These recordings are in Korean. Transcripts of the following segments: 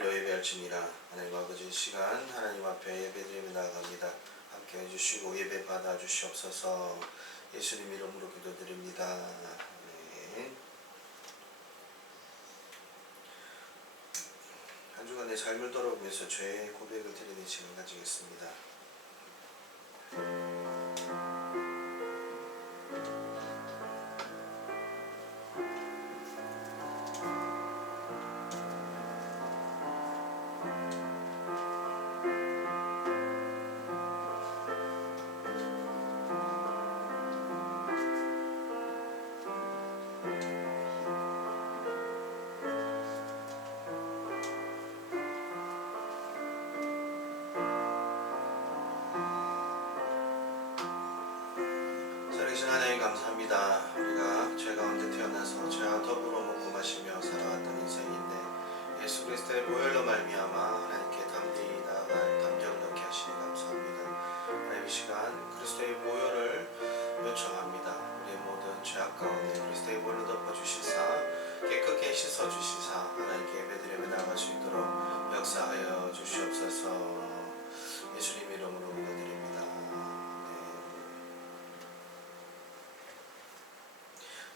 드려 예배할지니라. 하나님 아버지, 시간 하나님 앞에 예배드리며 나아갑니다. 함께 해주시고 예배 받아 주시옵소서. 예수님 이름으로 기도드립니다. 아멘. 한 주간의 삶을 돌아보면서 죄의 고백을 드리는 시간 가지겠습니다. 하나님 감사합니다. 우리가 죄 가운데 태어나서 죄와 더불어 먹고 마시며 살아왔던 인생인데 예수 그리스도의 보혈로 말미암아 하나님께 담대히 나아갈 담력을 얻게 하시니 감사합니다. 하나님, 이 시간 그리스도의 보혈을 요청합니다. 우리의 모든 죄악 가운데 그리스도의 보혈로 덮어주시사 깨끗게 씻어주시사 하나님께 예배드리며 나아갈 수 있도록 역사하여 주시옵소서. 예수님 이름으로 기도드립니다.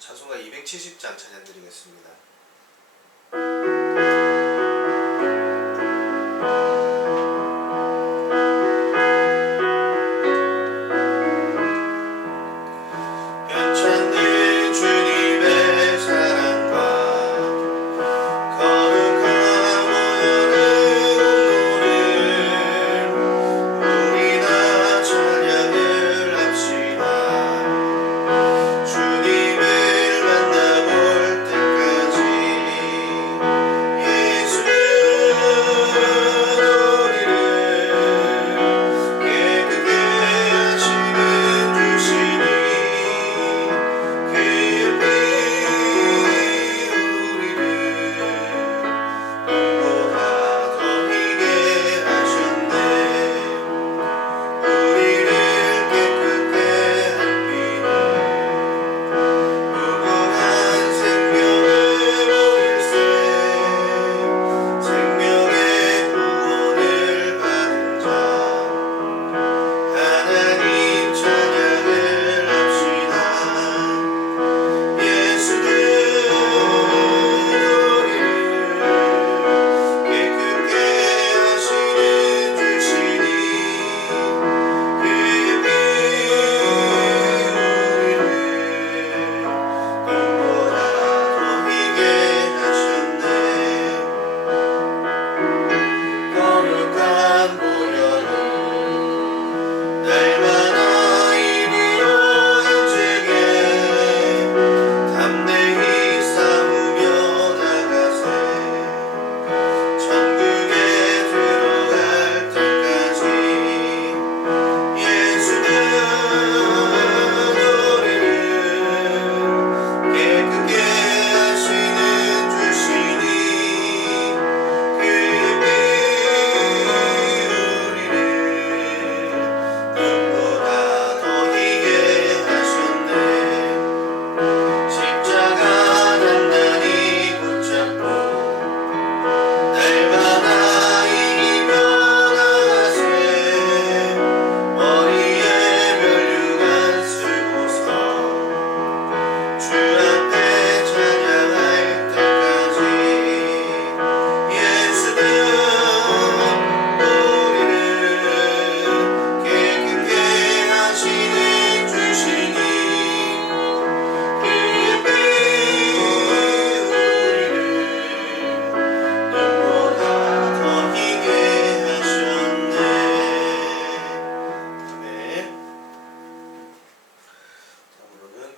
찬송가 270장 찬양드리겠습니다.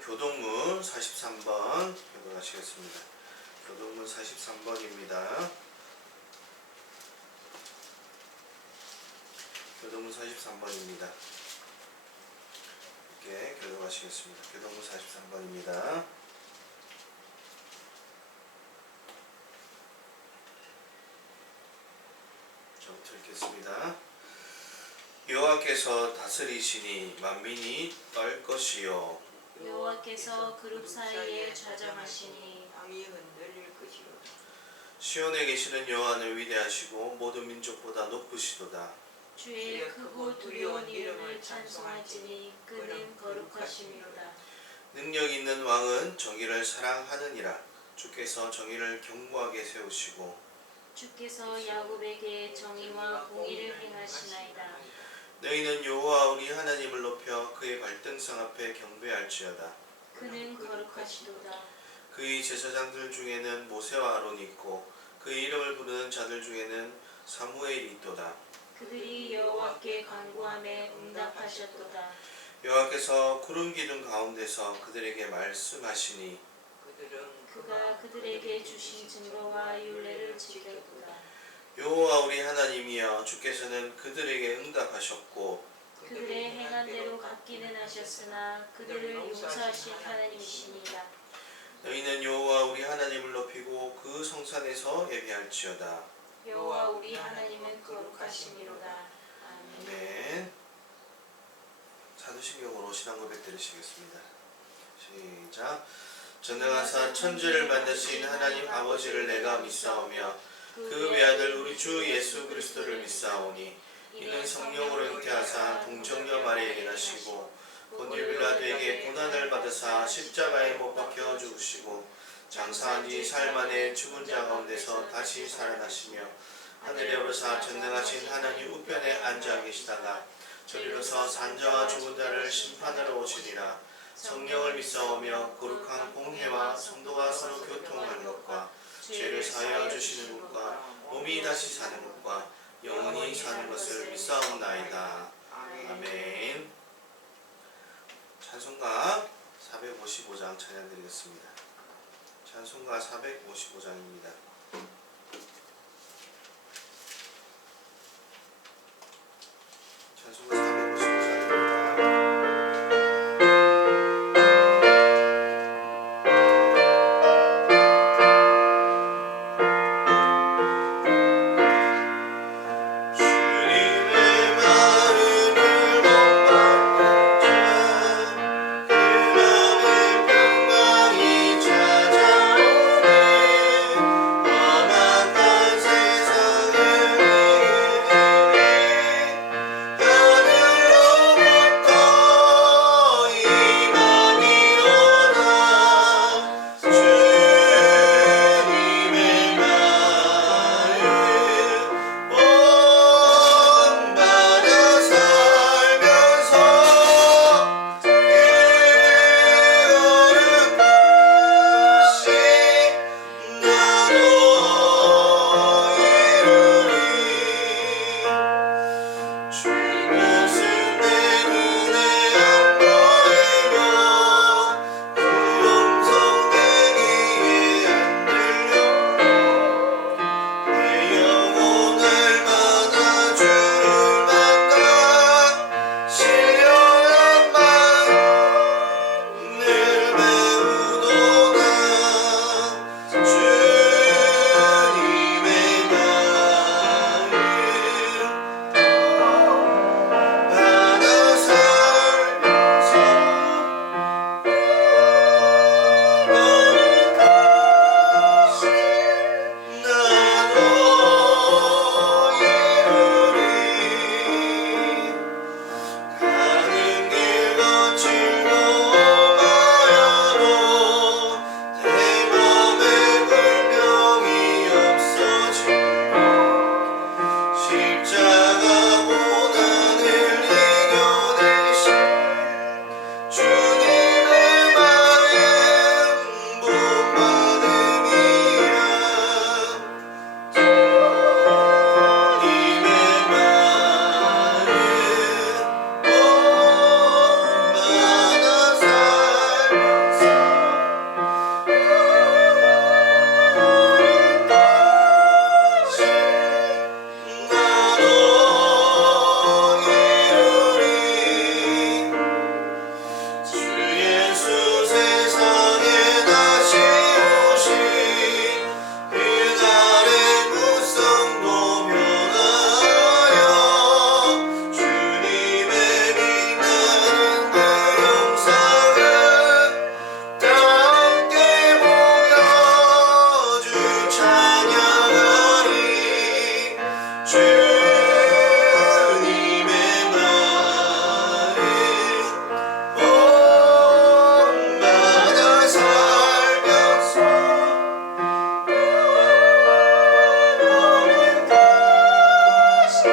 교동문 43번 교독하시겠습니다. 교동문 43번입니다. 교동문 43번입니다. 이렇게 교독하시겠습니다. 교동문 43번입니다. 저부터 읽겠습니다. 여호와께서 다스리시니 만민이 떨 것이요 여호와께서 그룹 사이에 좌정하시니 땅이 흔들릴 것이로다. 시온에 계시는 여호와는 위대하시고 모든 민족보다 높으시도다. 주의 크고 두려운 이름을 찬송할지니 그는 거룩하심이로다. 능력 있는 왕은 정의를 사랑하느니라. 주께서 정의를 견고하게 세우시고 주께서 야곱에게 정의와 공의를 행하시나이다. 너희는 여호와 우리 하나님을 높여 그의 발등상 앞에 경배할지어다. 그는 거룩하시도다. 그의 제사장들 중에는 모세와 아론이 있고 그의 이름을 부르는 자들 중에는 사무엘이 있도다. 그들이 여호와께 간구하며 응답하셨도다. 여호와께서 구름 기둥 가운데서 그들에게 말씀하시니 그가 그들에게 주신 증거와 율례를 지켰도다. 여호와 우리 하나님이여 주께서는 그들에게 응답하셨고 그들의 행한 대로 갚기는 하셨으나 그들을 용서하신 하나님이시니라. 너희는 여호와 우리 하나님을 높이고 그 성산에서 예배할지어다. 여호와 우리 하나님은 거룩하심이로다. 아멘. 아멘. 사도신경으로 신앙 고백 드리시겠습니다. 시작. 전능하사 천지를 만드신 하나님 아버지를 내가 믿사오며 그 외아들 우리 주 예수 그리스도를 믿사오니 이는 성령으로 잉태하사 동정녀 마리아에게 나시고 본디오 빌라도에게 고난을 받으사 십자가에 못 박혀 죽으시고 장사한 뒤 사흘 만에 죽은 자 가운데서 다시 살아나시며 하늘에 오르사 전능하신 하나님 우편에 앉아 계시다가 저리로서 산자와 죽은 자를 심판하러 오시리라. 성령을 믿사오며 거룩한 공회와 성도가 서로 교통하는 것과 죄를 사하여 주시는 것과 몸이 다시 사는 것과 영원히 사는 것을 믿사옵나이다. 아멘. 찬송가 455장 찬양드리겠습니다. 찬송가 455장입니다. 찬송가 455장입니다. 나로 주님의 말을 본마다 살면서 보는 것이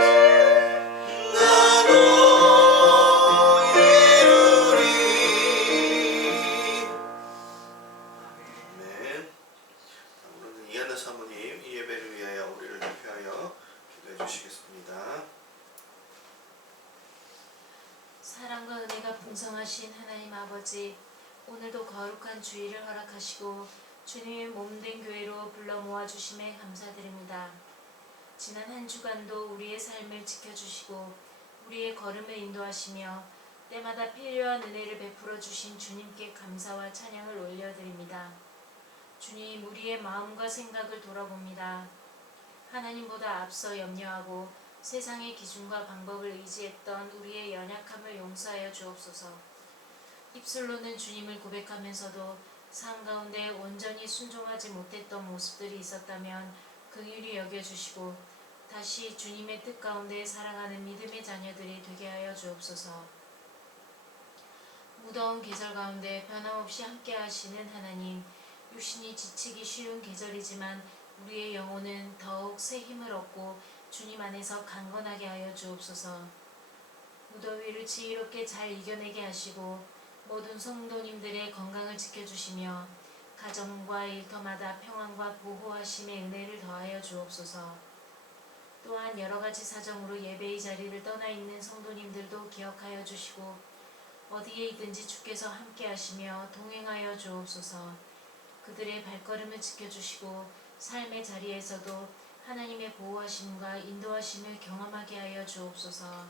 나도 이루리. 아멘. 다음으로는 이하나 사모님 이 예배를 위하여 우리를 대표하여 기도해 주시겠습니다. 사랑과 은혜가 풍성하신 하나님 아버지, 오늘도 거룩한 주일을 허락하시고 주님의 몸된 교회로 불러 모아주심에 감사드립니다. 지난 한 주간도 우리의 삶을 지켜주시고 우리의 걸음을 인도하시며 때마다 필요한 은혜를 베풀어 주신 주님께 감사와 찬양을 올려드립니다. 주님, 우리의 마음과 생각을 돌아봅니다. 하나님보다 앞서 염려하고 세상의 기준과 방법을 의지했던 우리의 연약함을 용서하여 주옵소서. 입술로는 주님을 고백하면서도 삶 가운데 온전히 순종하지 못했던 모습들이 있었다면 긍휼히 여겨주시고 다시 주님의 뜻 가운데 살아가는 믿음의 자녀들이 되게 하여 주옵소서. 무더운 계절 가운데 변함없이 함께 하시는 하나님, 육신이 지치기 쉬운 계절이지만 우리의 영혼은 더욱 새 힘을 얻고 주님 안에서 강건하게 하여 주옵소서. 무더위를 지혜롭게 잘 이겨내게 하시고 모든 성도님들의 건강을 지켜주시며 가정과 일터마다 평안과 보호하심의 은혜를 더하여 주옵소서. 또한 여러가지 사정으로 예배의 자리를 떠나 있는 성도님들도 기억하여 주시고 어디에 있든지 주께서 함께 하시며 동행하여 주옵소서. 그들의 발걸음을 지켜주시고 삶의 자리에서도 하나님의 보호하심과 인도하심을 경험하게 하여 주옵소서.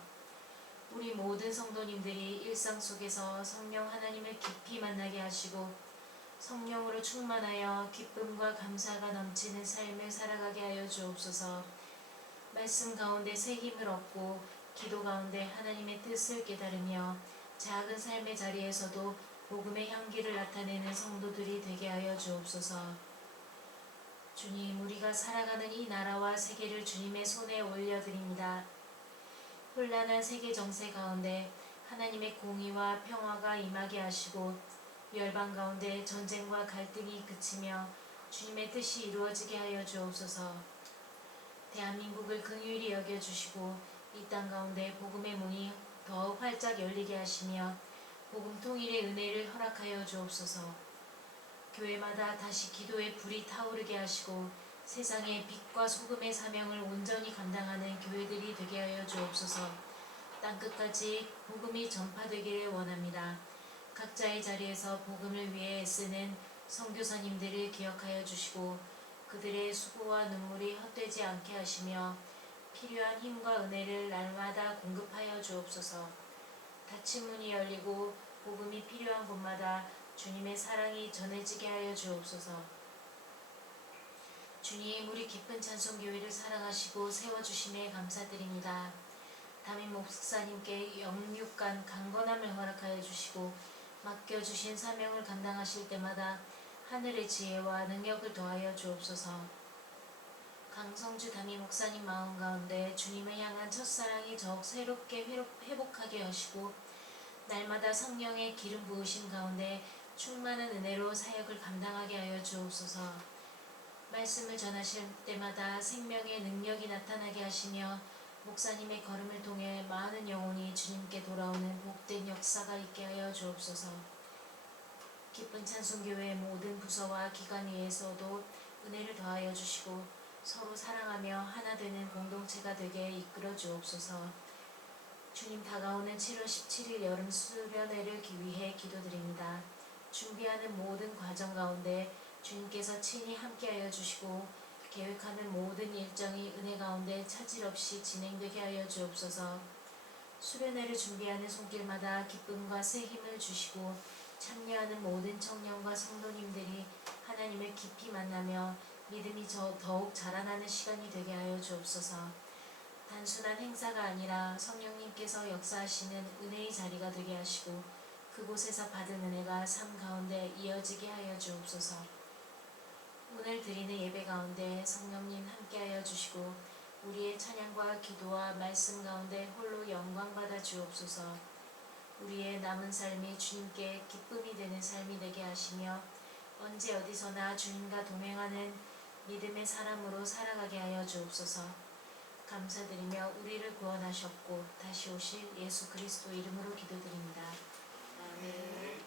우리 모든 성도님들이 일상 속에서 성령 하나님을 깊이 만나게 하시고 성령으로 충만하여 기쁨과 감사가 넘치는 삶을 살아가게 하여 주옵소서. 말씀 가운데 새 힘을 얻고 기도 가운데 하나님의 뜻을 깨달으며 작은 삶의 자리에서도 복음의 향기를 나타내는 성도들이 되게 하여 주옵소서. 주님, 우리가 살아가는 이 나라와 세계를 주님의 손에 올려드립니다. 혼란한 세계 정세 가운데 하나님의 공의와 평화가 임하게 하시고 열방 가운데 전쟁과 갈등이 그치며 주님의 뜻이 이루어지게 하여 주옵소서. 대한민국을 긍휼히 여겨주시고 이 땅 가운데 복음의 문이 더욱 활짝 열리게 하시며 복음 통일의 은혜를 허락하여 주옵소서. 교회마다 다시 기도의 불이 타오르게 하시고 세상의 빛과 소금의 사명을 온전히 감당하는 교회들이 되게 하여 주옵소서. 땅끝까지 복음이 전파되기를 원합니다. 각자의 자리에서 복음을 위해 애쓰는 선교사님들을 기억하여 주시고 그들의 수고와 눈물이 헛되지 않게 하시며 필요한 힘과 은혜를 날마다 공급하여 주옵소서. 닫힌 문이 열리고 복음이 필요한 곳마다 주님의 사랑이 전해지게 하여 주옵소서. 주님, 우리 기쁜 찬송교회를 사랑하시고 세워주심에 감사드립니다. 담임 목사님께 영육간 강건함을 허락하여 주시고 맡겨주신 사명을 감당하실 때마다 하늘의 지혜와 능력을 더하여 주옵소서. 강성주 담임 목사님 마음 가운데 주님을 향한 첫사랑이 더욱 새롭게 회복하게 하시고 날마다 성령의 기름 부으심 가운데 충만한 은혜로 사역을 감당하게 하여 주옵소서. 말씀을 전하실 때마다 생명의 능력이 나타나게 하시며 목사님의 걸음을 통해 많은 영혼이 주님께 돌아오는 복된 역사가 있게 하여 주옵소서. 기쁜 찬송교회의 모든 부서와 기관 위에서도 은혜를 더하여 주시고 서로 사랑하며 하나 되는 공동체가 되게 이끌어 주옵소서. 주님, 다가오는 7월 17일 여름 수련회를 위해 기도드립니다. 준비하는 모든 과정 가운데 주님께서 친히 함께하여 주시고 계획하는 모든 일정이 은혜 가운데 차질 없이 진행되게 하여 주옵소서. 수련회를 준비하는 손길마다 기쁨과 새 힘을 주시고 참여하는 모든 청년과 성도님들이 하나님을 깊이 만나며 믿음이 더욱 자라나는 시간이 되게 하여 주옵소서. 단순한 행사가 아니라 성령님께서 역사하시는 은혜의 자리가 되게 하시고 그곳에서 받은 은혜가 삶 가운데 이어지게 하여 주옵소서. 오늘 드리는 예배 가운데 성령님 함께하여 주시고 우리의 찬양과 기도와 말씀 가운데 홀로 영광받아 주옵소서. 우리의 남은 삶이 주님께 기쁨이 되는 삶이 되게 하시며 언제 어디서나 주님과 동행하는 믿음의 사람으로 살아가게 하여 주옵소서. 감사드리며 우리를 구원하셨고 다시 오실 예수 그리스도 이름으로 기도드립니다. 아멘.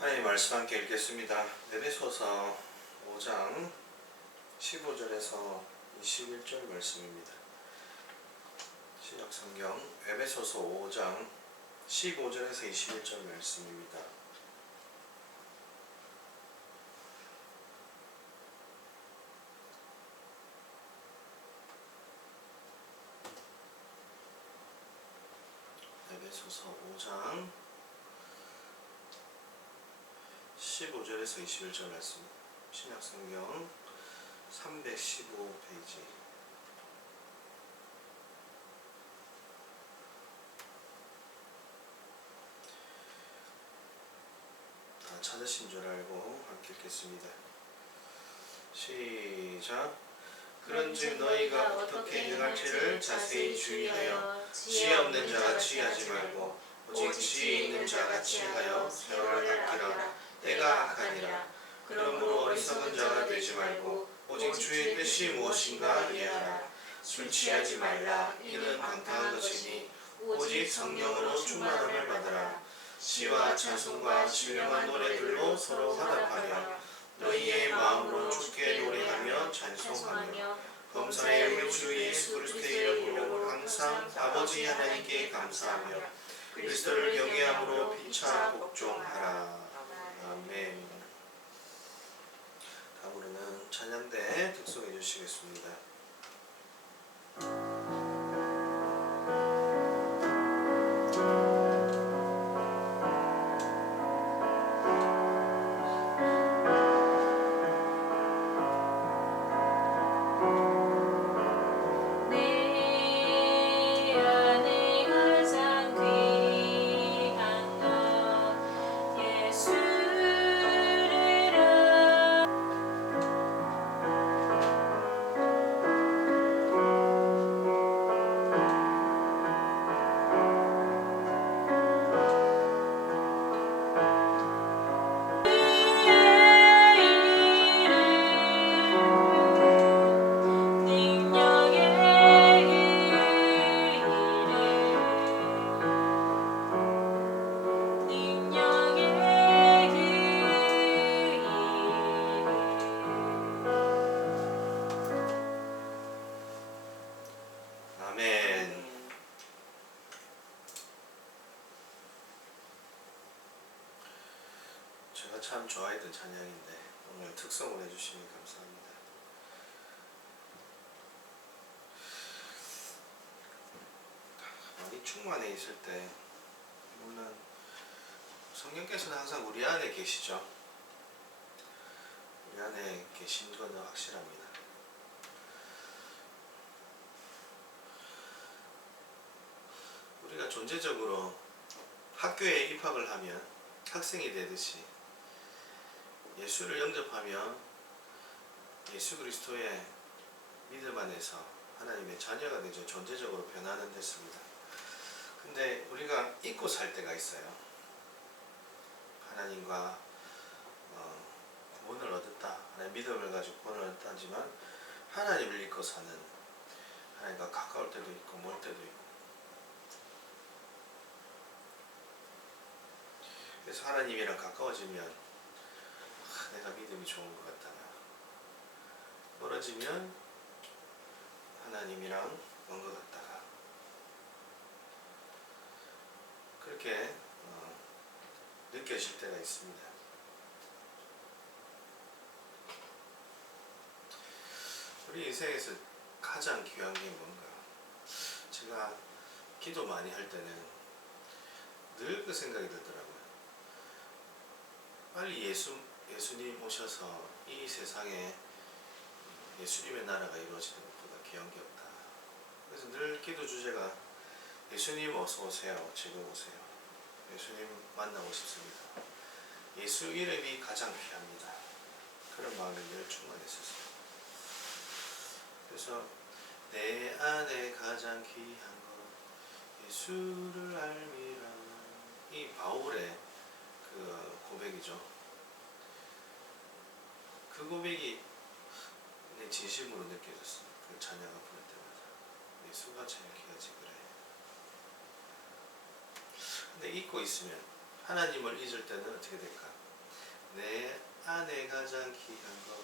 하나님 말씀 함께 읽겠습니다. 에베소서 5장 15절에서 21절 말씀입니다. 신약성경 에베소서 5장 15절에서 21절 말씀입니다. 에베소서 5장 15절에서 21절 말씀, 신약성경 315페이지. 다 찾으신 줄 알고 함께 읽겠습니다. 시작. 그런즉 너희가 어떻게 행할지를 자세히 주의하여 지혜 없는 자같이 하지 말고 오직 지혜 있는 자같이 하여 세월을 아끼라. 때가 악하니라. 그러므로 어리석은 자가 되지 말고 오직 주의 뜻이 무엇인가 이해하라. 술 취하지 말라. 이는 방탕한 것이니 오직 성령으로 충만함을 받으라. 시와 찬송과 신령한 노래들로 서로 화답하며 너희의 마음으로 주께 노래하며 찬송하며 범사의 우리 주 예수 그리스도의 이름으로 항상 아버지 하나님께 감사하며 그리스도를 경외함으로 피차 복종하라. 아멘. 다음으로는 찬양대 득송해 주시겠습니다. 제가 참 좋아했던 찬양인데 오늘 특성을 해주시니 감사합니다. 많이 충만해 있을 때 물론 성령께서는 항상 우리 안에 계시죠. 우리 안에 계신 것은 확실합니다. 우리가 존재적으로 학교에 입학을 하면 학생이 되듯이 예수를 영접하며 예수 그리스도의 믿음 안에서 하나님의 자녀가 되죠. 존재적으로 변화는 됐습니다. 근데 우리가 잊고 살 때가 있어요. 하나님과 구원을 얻었다. 하나님 믿음을 가지고 구원을 얻었다지만 하나님을 잊고 사는, 하나님과 가까울 때도 있고 멀 때도 있고. 그래서 하나님이랑 가까워지면 내가 믿음이 좋은 것 같다가 멀어지면 하나님이랑 먼 것 같다가 그렇게 느껴질 때가 있습니다. 우리 인생에서 가장 귀한 게 뭔가? 제가 기도 많이 할 때는 늘 그 생각이 들더라고요. 빨리 예수님 오셔서 이 세상에 예수님의 나라가 이루어지는 것보다 귀한 게 없다. 그래서 늘 기도 주제가 예수님 어서 오세요. 지금 오세요. 예수님 만나고 싶습니다. 예수 이름이 가장 귀합니다. 그런 마음이 늘 충만했었어요. 그래서 내 안에 가장 귀한 것 예수를 알미라. 이 바울의 그 고백이죠. 그 고백이 내 진심으로 느껴졌어. 그 찬양을 부를 때마다 예수가 제일 귀하지 그래. 근데 잊고 있으면 하나님을 잊을 때는 어떻게 될까? 내 안에 가장 귀한 것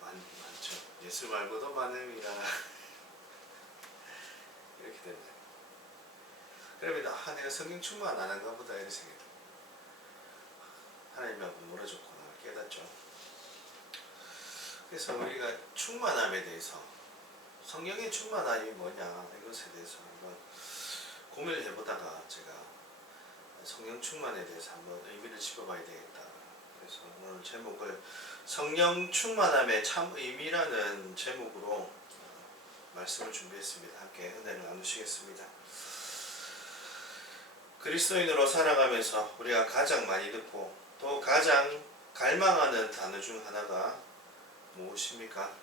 많죠. 예수 말고도 많음이라 이렇게 됩니다. 그러면 내가 성경 충만 안 한가 보다 이런 생각이 듭니다. 하나님하고 멀어졌구나 깨닫죠. 그래서 우리가 충만함에 대해서 성령의 충만함이 뭐냐 이것에 대해서 한번 고민을 해보다가 제가 성령 충만에 대해서 한번 의미를 짚어봐야 되겠다. 그래서 오늘 제목을 성령 충만함의 참 의미라는 제목으로 말씀을 준비했습니다. 함께 은혜를 나누시겠습니다. 그리스도인으로 살아가면서 우리가 가장 많이 듣고 또 가장 갈망하는 단어 중 하나가 무엇입니까?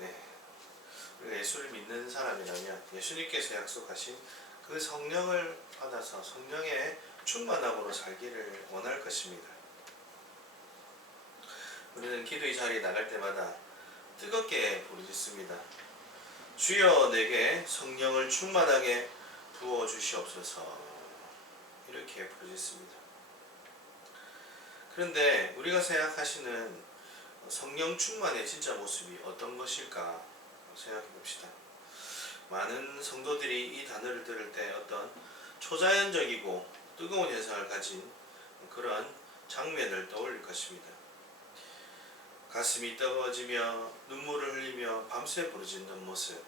네. 우리가 예수를 믿는 사람이라면 예수님께서 약속하신 그 성령을 받아서 성령의 충만함으로 살기를 원할 것입니다. 우리는 기도의 자리에 나갈 때마다 뜨겁게 부르짖습니다. 주여 내게 성령을 충만하게 부어주시옵소서. 이렇게 부르짖습니다. 그런데 우리가 생각하시는 성령 충만의 진짜 모습이 어떤 것일까 생각해 봅시다. 많은 성도들이 이 단어를 들을 때 어떤 초자연적이고 뜨거운 현상을 가진 그런 장면을 떠올릴 것입니다. 가슴이 뜨거워지며 눈물을 흘리며 밤새 부르짖는 모습,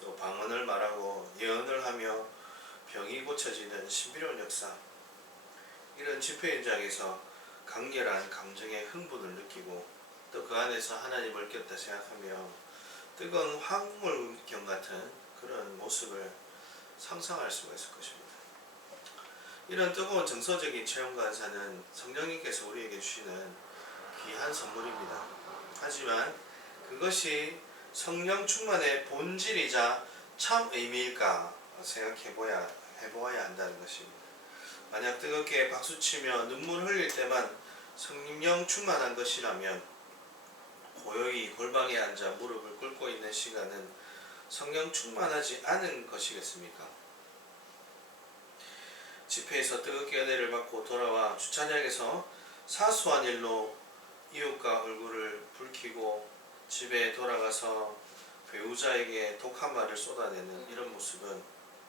또 방언을 말하고 예언을 하며 병이 고쳐지는 신비로운 역사, 이런 집회 현장에서 강렬한 감정의 흥분을 느끼고 또 그 안에서 하나님을 꼈다 생각하며 뜨거운 황홀경 같은 그런 모습을 상상할 수가 있을 것입니다. 이런 뜨거운 정서적인 체험과 사는 성령님께서 우리에게 주시는 귀한 선물입니다. 하지만 그것이 성령 충만의 본질이자 참 의미일까 해보아야 한다는 것입니다. 만약 뜨겁게 박수치며 눈물 흘릴 때만 성령 충만한 것이라면 고요히 골방에 앉아 무릎을 꿇고 있는 시간은 성령 충만하지 않은 것이겠습니까? 집회에서 뜨겁게 은혜를 받고 돌아와 주차장에서 사소한 일로 이웃과 얼굴을 붉히고 집에 돌아가서 배우자에게 독한 말을 쏟아내는 이런 모습은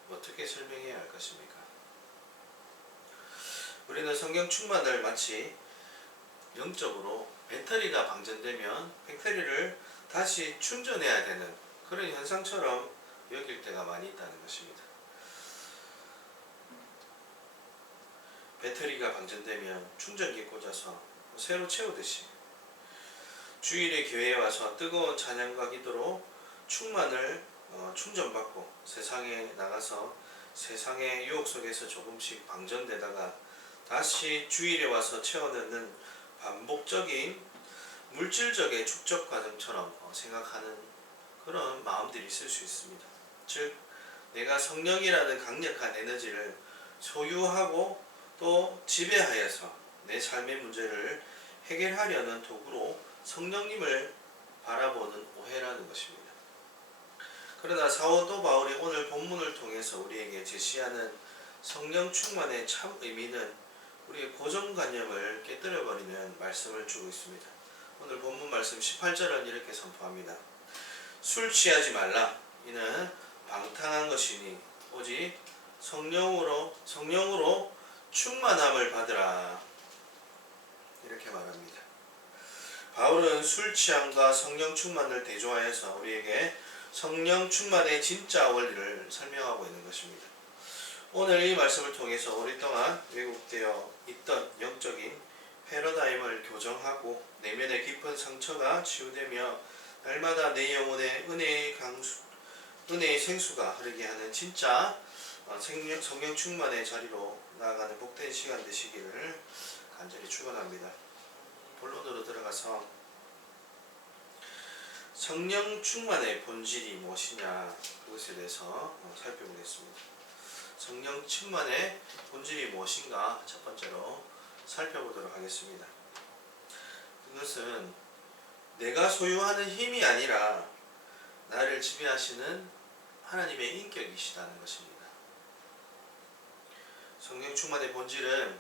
어떻게 설명해야 할 것입니까? 우리는 성령 충만을 마치 영적으로 배터리가 방전되면 배터리를 다시 충전해야 되는 그런 현상처럼 여길 때가 많이 있다는 것입니다. 배터리가 방전되면 충전기에 꽂아서 새로 채우듯이 주일에 교회에 와서 뜨거운 찬양과 기도로 충만을 충전받고 세상에 나가서 세상의 유혹 속에서 조금씩 방전되다가 다시 주일에 와서 채워넣는 반복적인 물질적인 축적 과정처럼 생각하는 그런 마음들이 있을 수 있습니다. 즉 내가 성령이라는 강력한 에너지를 소유하고 또 지배하여서 내 삶의 문제를 해결하려는 도구로 성령님을 바라보는 오해라는 것입니다. 그러나 사도 바울이 오늘 본문을 통해서 우리에게 제시하는 성령 충만의 참 의미는 우리의 고정관념을 깨뜨려버리는 말씀을 주고 있습니다. 오늘 본문 말씀 18절은 이렇게 선포합니다. 술 취하지 말라. 이는 방탕한 것이니 오직 성령으로 충만함을 받으라. 이렇게 말합니다. 바울은 술 취함과 성령 충만을 대조하여서 우리에게 성령 충만의 진짜 원리를 설명하고 있는 것입니다. 오늘 이 말씀을 통해서 오랫동안 왜곡되어 있던 영적인 패러다임을 교정하고 내면의 깊은 상처가 치유되며 날마다 내 영혼에 은혜의 생수가 흐르게 하는 진짜 성령 충만의 자리로 나아가는 복된 시간 되시기를 간절히 축원합니다. 본론으로 들어가서 성령 충만의 본질이 무엇이냐 그것에 대해서 살펴보겠습니다. 성령 충만의 본질이 무엇인가 첫 번째로 살펴보도록 하겠습니다. 그것은 내가 소유하는 힘이 아니라 나를 지배하시는 하나님의 인격이시다는 것입니다. 성령 충만의 본질은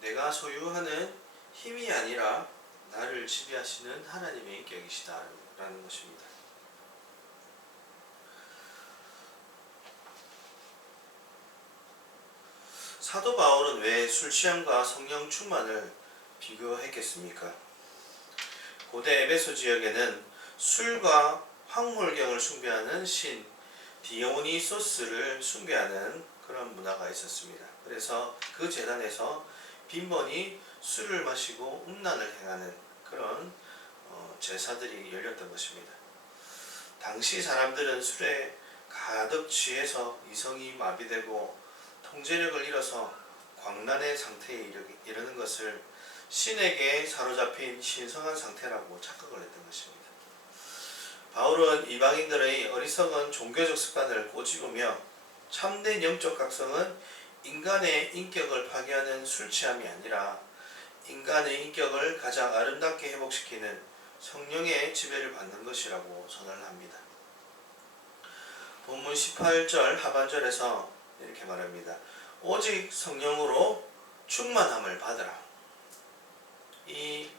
내가 소유하는 힘이 아니라 나를 지배하시는 하나님의 인격이시다라는 것입니다. 사도 바울은 왜 술 취함과 성령 충만을 비교했겠습니까? 고대 에베소 지역에는 술과 황홀경을 숭배하는 신 디오니소스를 숭배하는 그런 문화가 있었습니다. 그래서 그 제단에서 빈번히 술을 마시고 음란을 행하는 그런 제사들이 열렸던 것입니다. 당시 사람들은 술에 가득 취해서 이성이 마비되고 통제력을 잃어서 광란의 상태에 이르는 것을 신에게 사로잡힌 신성한 상태라고 착각을 했던 것입니다. 바울은 이방인들의 어리석은 종교적 습관을 꼬집으며 참된 영적 각성은 인간의 인격을 파괴하는 술 취함이 아니라 인간의 인격을 가장 아름답게 회복시키는 성령의 지배를 받는 것이라고 선언을 합니다. 본문 18절 하반절에서 이렇게 말합니다. 오직 성령으로 충만함을 받으라. 이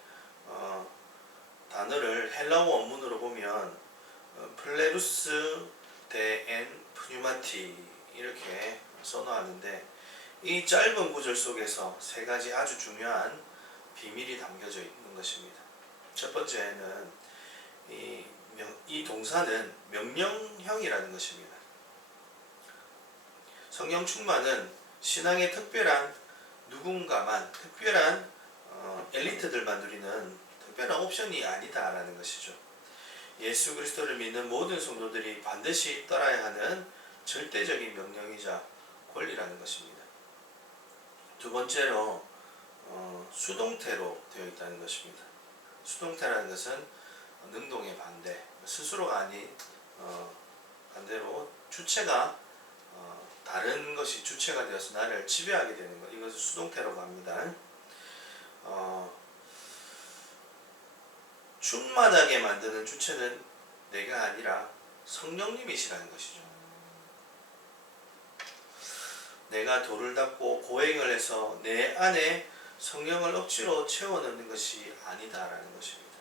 단어를 헬라어 원문으로 보면 플레루스 데엔 프뉴마티 이렇게 써놓았는데 이 짧은 구절 속에서 세 가지 아주 중요한 비밀이 담겨져 있는 것입니다. 첫 번째는 이 동사는 명령형이라는 것입니다. 성령 충만은 신앙의 특별한 누군가만, 특별한 엘리트들만 누리는 특별한 옵션이 아니다라는 것이죠. 예수 그리스도를 믿는 모든 성도들이 반드시 따라야 하는 절대적인 명령이자 권리라는 것입니다. 두 번째로 수동태로 되어 있다는 것입니다. 수동태라는 것은 능동의 반대, 스스로가 아닌 반대로 주체가 다른 것이 주체가 되어서 나를 지배하게 되는 것, 이것을 수동태라고 합니다. 충만하게 만드는 주체는 내가 아니라 성령님이시라는 것이죠. 내가 돌을 닦고 고행을 해서 내 안에 성령을 억지로 채워넣는 것이 아니다라는 것입니다.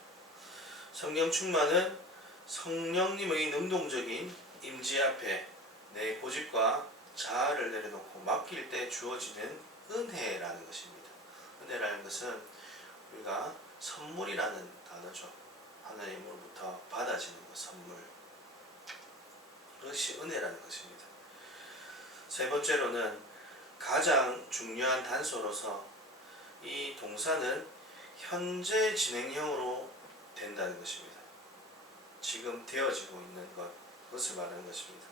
성령 충만은 성령님의 능동적인 임재 앞에 내 고집과 자아를 내려놓고 맡길 때 주어지는 은혜라는 것입니다. 은혜라는 것은 우리가 선물이라는 단어죠. 하나님으로부터 받아지는 것, 선물. 그것이 은혜라는 것입니다. 세 번째로는 가장 중요한 단서로서 이 동사는 현재 진행형으로 된다는 것입니다. 지금 되어지고 있는 것, 그것을 말하는 것입니다.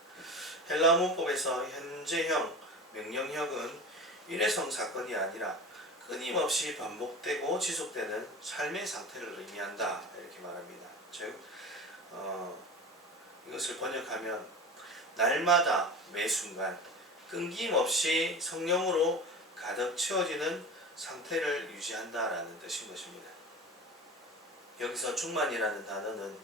헬라 문법에서 현재형, 명령형은 일회성 사건이 아니라 끊임없이 반복되고 지속되는 삶의 상태를 의미한다 이렇게 말합니다. 즉 이것을 번역하면 날마다 매 순간 끊김없이 성령으로 가득 채워지는 상태를 유지한다라는 뜻인 것입니다. 여기서 충만이라는 단어는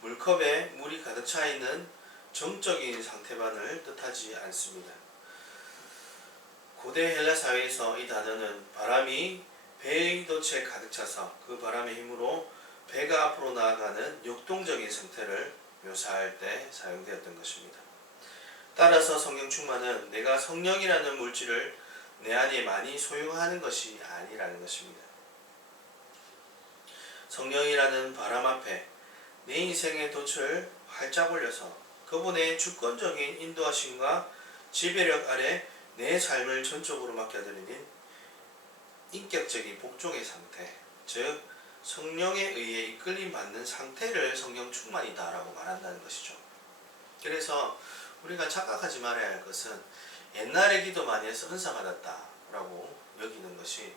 물컵에 물이 가득 차 있는 정적인 상태만을 뜻하지 않습니다. 고대 헬라 사회에서 이 단어는 바람이 배의 덫에 가득 차서 그 바람의 힘으로 배가 앞으로 나아가는 역동적인 상태를 묘사할 때 사용되었던 것입니다. 따라서 성령 충만은 내가 성령이라는 물질을 내 안에 많이 소유하는 것이 아니라는 것입니다. 성령이라는 바람 앞에 내 인생의 돛을 활짝 올려서 그분의 주권적인 인도하심과 지배력 아래 내 삶을 전적으로 맡겨드리는 인격적인 복종의 상태, 즉 성령에 의해 이끌림 받는 상태를 성령 충만이다 라고 말한다는 것이죠. 그래서 우리가 착각하지 말아야 할 것은 옛날에 기도 많이 해서 은사 받았다 라고 여기는 것이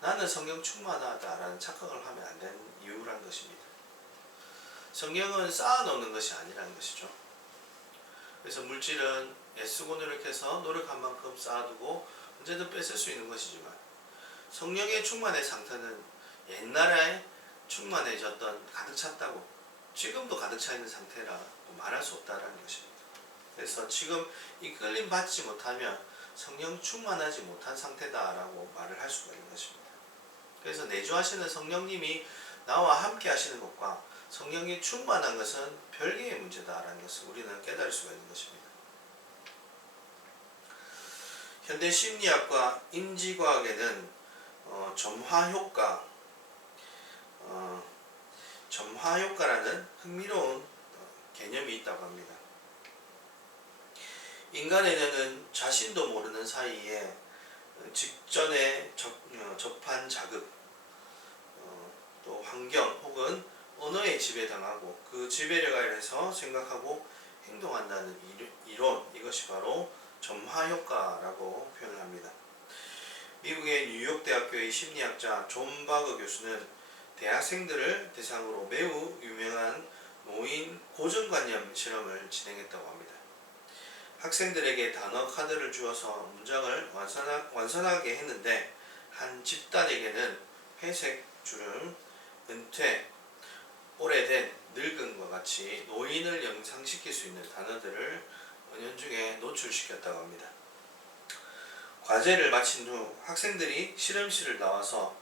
나는 성령 충만하다 라는 착각을 하면 안 되는 이유라는 것입니다. 성령은 쌓아놓는 것이 아니라는 것이죠. 그래서 물질은 애쓰고 노력해서 노력한 만큼 쌓아두고 언제든 뺏을 수 있는 것이지만 성령의 충만의 상태는 옛날에 충만해졌던 가득 찼다고 지금도 가득 차 있는 상태라 말할 수 없다는 것입니다. 그래서 지금 이끌림 받지 못하면 성령 충만하지 못한 상태다라고 말을 할 수가 있는 것입니다. 그래서 내주하시는 성령님이 나와 함께 하시는 것과 성령이 충만한 것은 별개의 문제다라는 것을 우리는 깨달을 수가 있는 것입니다. 현대 심리학과 인지과학에는 점화효과라는 흥미로운 개념이 있다고 합니다. 인간에게는 자신도 모르는 사이에 직전에 접한 자극, 또 환경 혹은 언어에 지배당하고 그 지배력에 의해서 생각하고 행동한다는 이론, 이것이 바로 점화효과라고 표현을 합니다. 미국의 뉴욕대학교의 심리학자 존 바거 교수는 대학생들을 대상으로 매우 유명한 노인 고정관념 실험을 진행했다고 합니다. 학생들에게 단어 카드를 주어서 문장을 완성하게 했는데 한 집단에게는 회색, 주름, 은퇴, 오래된, 늙은과 같이 노인을 연상시킬 수 있는 단어들을 은연중에 노출시켰다고 합니다. 과제를 마친 후 학생들이 실험실을 나와서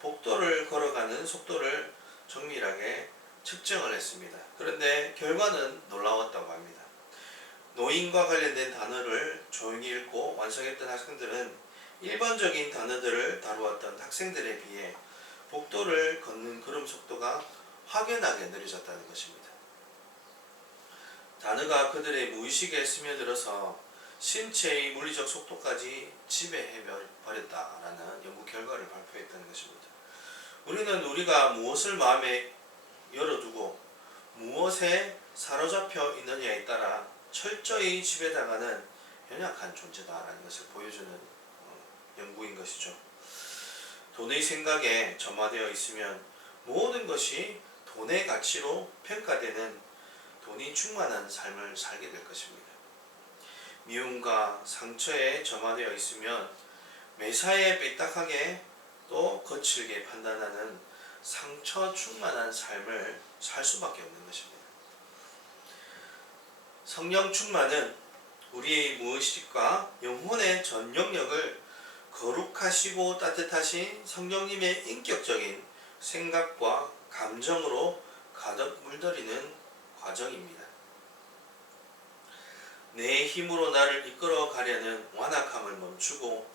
복도를 걸어가는 속도를 정밀하게 측정을 했습니다. 그런데 결과는 놀라웠다고 합니다. 노인과 관련된 단어를 조용히 읽고 완성했던 학생들은 일반적인 단어들을 다루었던 학생들에 비해 복도를 걷는 걸음 속도가 확연하게 느려졌다는 것입니다. 단어가 그들의 무의식에 스며들어서 신체의 물리적 속도까지 지배해버렸다라는 연구 결과를 발표했다는 것입니다. 우리는 우리가 무엇을 마음에 열어두고 무엇에 사로잡혀 있느냐에 따라 철저히 지배당하는 연약한 존재다라는 것을 보여주는 연구인 것이죠. 돈의 생각에 점화되어 있으면 모든 것이 돈의 가치로 평가되는 돈이 충만한 삶을 살게 될 것입니다. 미움과 상처에 점화되어 있으면 매사에 삐딱하게 또 거칠게 판단하는 상처 충만한 삶을 살 수밖에 없는 것입니다. 성령 충만은 우리의 무의식과 영혼의 전 영역을 거룩하시고 따뜻하신 성령님의 인격적인 생각과 감정으로 가득 물들이는 과정입니다. 내 힘으로 나를 이끌어 가려는 완악함을 멈추고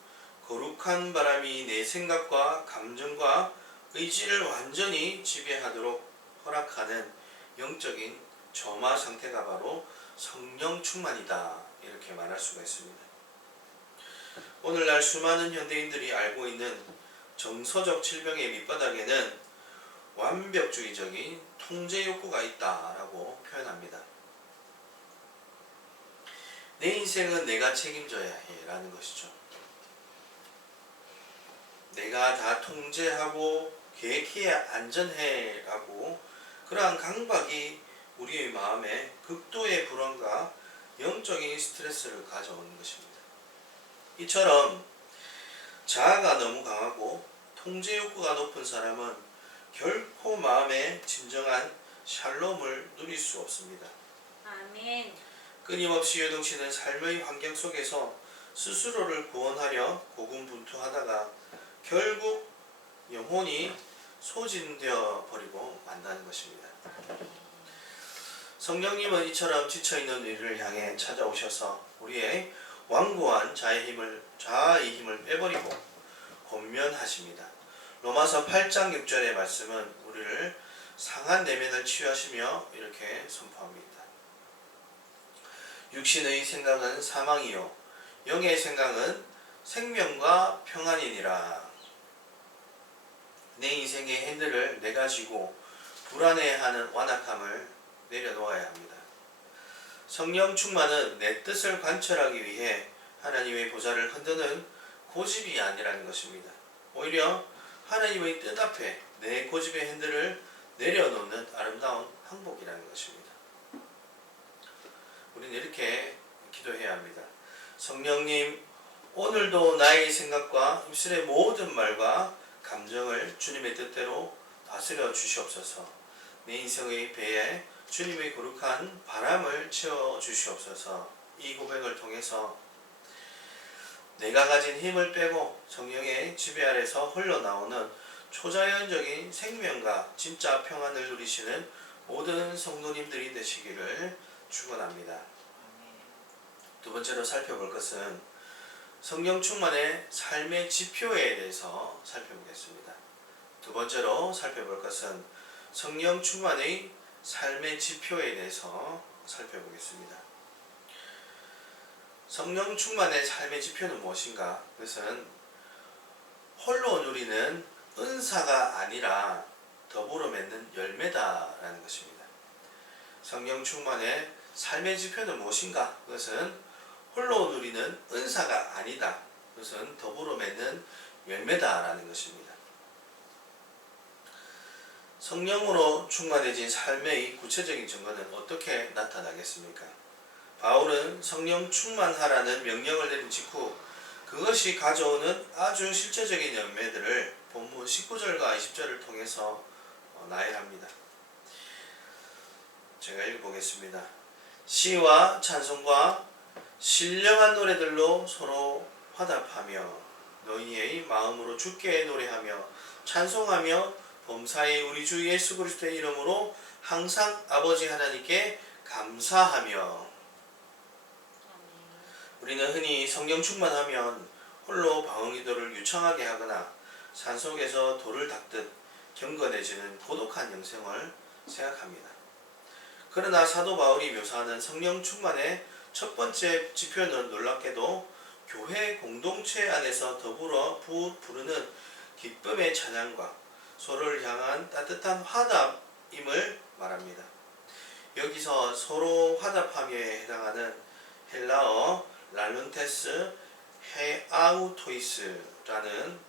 거룩한 바람이 내 생각과 감정과 의지를 완전히 지배하도록 허락하는 영적인 점화 상태가 바로 성령 충만이다, 이렇게 말할 수가 있습니다. 오늘날 수많은 현대인들이 알고 있는 정서적 질병의 밑바닥에는 완벽주의적인 통제 욕구가 있다라고 표현합니다. 내 인생은 내가 책임져야 해 라는 것이죠. 내가 다 통제하고 계획해야 안전해 라고 그러한 강박이 우리의 마음에 극도의 불안과 영적인 스트레스를 가져오는 것입니다. 이처럼 자아가 너무 강하고 통제 욕구가 높은 사람은 결코 마음의 진정한 샬롬을 누릴 수 없습니다. 아멘. 끊임없이 요동치는 삶의 환경 속에서 스스로를 구원하려 고군분투하다가 결국 영혼이 소진되어 버리고 만다는 것입니다. 성령님은 이처럼 지쳐있는 우리를 향해 찾아오셔서 우리의 완고한 자아의 힘을 빼버리고 권면하십니다. 로마서 8장 6절의 말씀은 우리를 상한 내면을 치유하시며 이렇게 선포합니다. 육신의 생각은 사망이요 영의 생각은 생명과 평안이니라. 내 인생의 핸들을 내가 쥐고 불안해하는 완악함을 내려놓아야 합니다. 성령 충만은 내 뜻을 관철하기 위해 하나님의 보좌를 흔드는 고집이 아니라는 것입니다. 오히려 하나님의 뜻 앞에 내 고집의 핸들을 내려놓는 아름다운 항복이라는 것입니다. 우리는 이렇게 기도해야 합니다. 성령님, 오늘도 나의 생각과 입술의 모든 말과 감정을 주님의 뜻대로 다스려 주시옵소서. 내 인생의 배에 주님의 거룩한 바람을 채워 주시옵소서. 이 고백을 통해서 내가 가진 힘을 빼고 성령의 지배 아래서 흘러나오는 초자연적인 생명과 진짜 평안을 누리시는 모든 성도님들이 되시기를 축원합니다. 두 번째로 살펴볼 것은 성령 충만의 삶의 지표에 대해서 살펴보겠습니다. 두 번째로 살펴볼 것은 성령 충만의 삶의 지표에 대해서 살펴보겠습니다. 성령 충만의 삶의 지표는 무엇인가? 그것은 홀로 누리는 은사가 아니라 더불어 맺는 열매다라는 것입니다. 성령 충만의 삶의 지표는 무엇인가? 그것은 홀로 누리는 은사가 아니다. 그것은 더불어 맺는 열매다라는 것입니다. 성령으로 충만해진 삶의 구체적인 증거는 어떻게 나타나겠습니까? 바울은 성령 충만하라는 명령을 내린 직후 그것이 가져오는 아주 실제적인 열매들을 본문 19절과 20절을 통해서 나열합니다. 제가 읽어보겠습니다. 시와 찬송과 신령한 노래들로 서로 화답하며 너희의 마음으로 주께 노래하며 찬송하며 범사의 우리 주 예수 그리스도의 이름으로 항상 아버지 하나님께 감사하며. 우리는 흔히 성령 충만하면 홀로 방언기도를 유창하게 하거나 산속에서 돌을 닦듯 경건해지는 고독한 영생을 생각합니다. 그러나 사도 바울이 묘사하는 성령 충만의 첫 번째 지표는 놀랍게도 교회 공동체 안에서 더불어 부르는 기쁨의 찬양과 서로를 향한 따뜻한 화답임을 말합니다. 여기서 서로 화답하며에 해당하는 헬라어 랄룬테스 헤아우토이스라는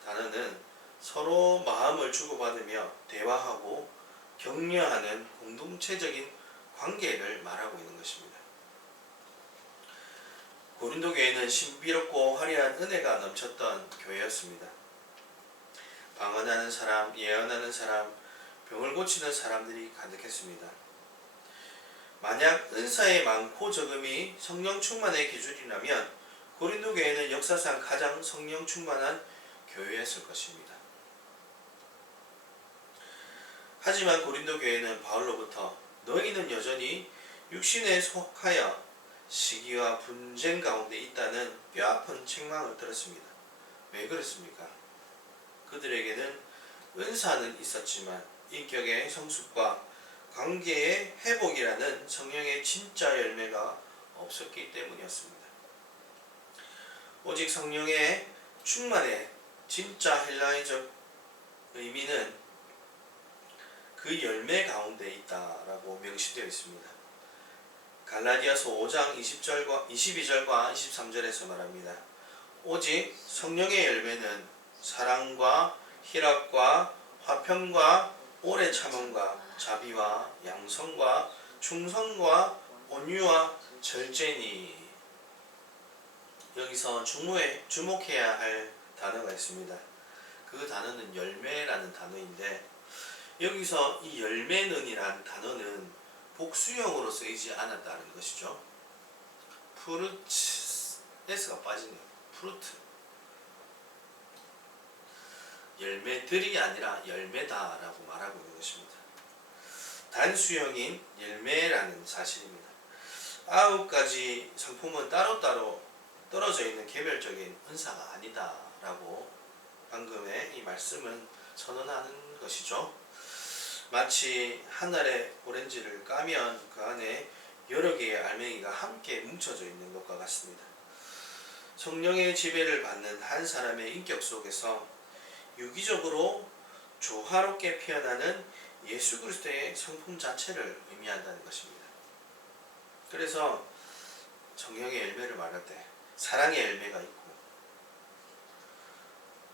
단어는 서로 마음을 주고받으며 대화하고 격려하는 공동체적인 관계를 말하고 있는 것입니다. 고린도 교회는 신비롭고 화려한 은혜가 넘쳤던 교회였습니다. 방언하는 사람, 예언하는 사람, 병을 고치는 사람들이 가득했습니다. 만약 은사의 많고 적음이 성령 충만의 기준이라면 고린도 교회는 역사상 가장 성령 충만한 교회였을 것입니다. 하지만 고린도 교회는 바울로부터 너희는 여전히 육신에 속하여 시기와 분쟁 가운데 있다는 뼈아픈 책망을 들었습니다. 왜 그렇습니까? 그들에게는 은사는 있었지만 인격의 성숙과 관계의 회복이라는 성령의 진짜 열매가 없었기 때문이었습니다. 오직 성령의 충만의 진짜 헬라어적 의미는 그 열매 가운데 있다라고 명시되어 있습니다. 갈라디아서 5장 22절과 23절에서 말합니다. 오직 성령의 열매는 사랑과 희락과 화평과 오래 참음과 자비와 양성과 충성과 온유와 절제니. 여기서 주목해야 할 단어가 있습니다. 그 단어는 열매라는 단어인데 여기서 이 열매는이라는 단어는 복수형으로 쓰이지 않았다는 것이죠. 프루트, S가 빠지네요. 프루트. 열매들이 아니라 열매다라고 말하고 있는 것입니다. 단수형인 열매라는 사실입니다. 9가지 성품은 따로따로 떨어져 있는 개별적인 은사가 아니다라고 방금의 이 말씀은 선언하는 것이죠. 마치 한 알의 오렌지를 까면 그 안에 여러 개의 알맹이가 함께 뭉쳐져 있는 것과 같습니다. 성령의 지배를 받는 한 사람의 인격 속에서 유기적으로 조화롭게 피어나는 예수 그리스도의 성품 자체를 의미한다는 것입니다. 그래서 성령의 열매를 말할 때 사랑의 열매가 있고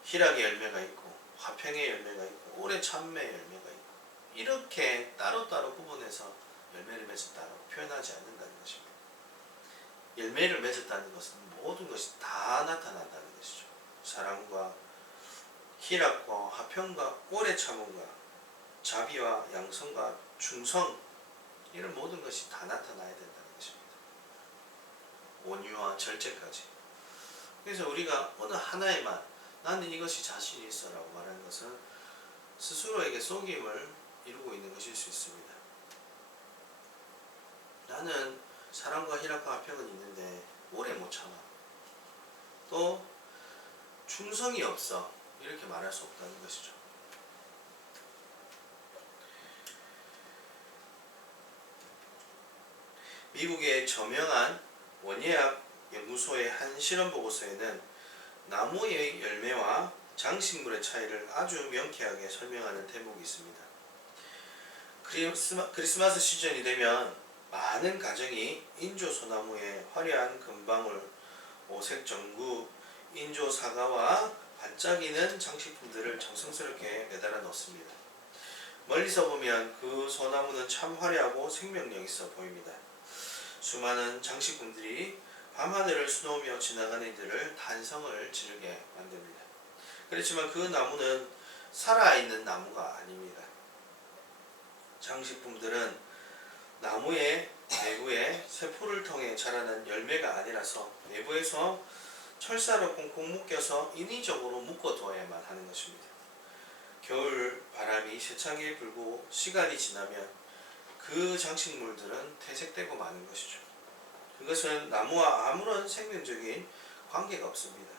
희락의 열매가 있고 화평의 열매가 있고 오래 참매의 열매가 있고 이렇게 따로따로 구분해서 열매를 맺었다고 표현하지 않는다는 것입니다. 열매를 맺었다는 것은 모든 것이 다 나타난다는 것이죠. 사랑과 희락과 화평과 오래 참음과 자비와 양성과 충성 이런 모든 것이 다 나타나야 된다는 것입니다. 온유와 절제까지. 그래서 우리가 어느 하나에만 나는 이것이 자신이 있어 라고 말하는 것은 스스로에게 속임을 이루고 있는 것일 수 있습니다. 나는 사랑과 희락과 화평은 있는데 오래 못 참아. 또 충성이 없어. 이렇게 말할 수 없다는 것이죠. 미국의 저명한 원예학 연구소의 한 실험 보고서에는 나무의 열매와 장식물의 차이를 아주 명쾌하게 설명하는 대목이 있습니다. 크리스마스 시즌이 되면 많은 가정이 인조 소나무에 화려한 금방울, 오색 전구, 인조 사과와 반짝이는 장식품들을 정성스럽게 매달아 놓습니다. 멀리서 보면 그 소나무는 참 화려하고 생명력 있어 보입니다. 수많은 장식품들이 밤하늘을 수놓으며 지나가는 이들을 탄성을 지르게 만듭니다. 그렇지만 그 나무는 살아있는 나무가 아닙니다. 장식품들은 나무의 내부에 세포를 통해 자라난 열매가 아니라서 내부에서 철사로 꽁꽁 묶여서 인위적으로 묶어두어야만 하는 것입니다. 겨울 바람이 세차게 불고 시간이 지나면 그 장식물들은 퇴색되고 마는 것이죠. 그것은 나무와 아무런 생명적인 관계가 없습니다.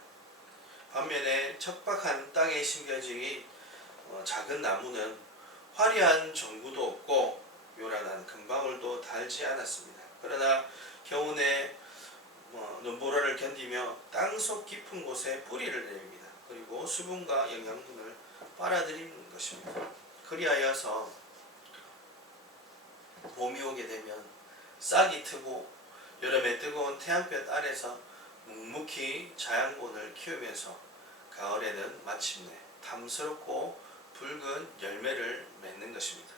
반면에 척박한 땅에 심겨진 작은 나무는 화려한 전구도 없고 요란한 금방울도 달지 않았습니다. 그러나 겨우내 눈보라를 견디며 땅속 깊은 곳에 뿌리를 내립니다. 그리고 수분과 영양분을 빨아들이는 것입니다. 그리하여서 봄이 오게 되면 싹이 트고 여름에 뜨거운 태양볕 아래서 묵묵히 자양분을 키우면서 가을에는 마침내 탐스럽고 붉은 열매를 맺는 것입니다.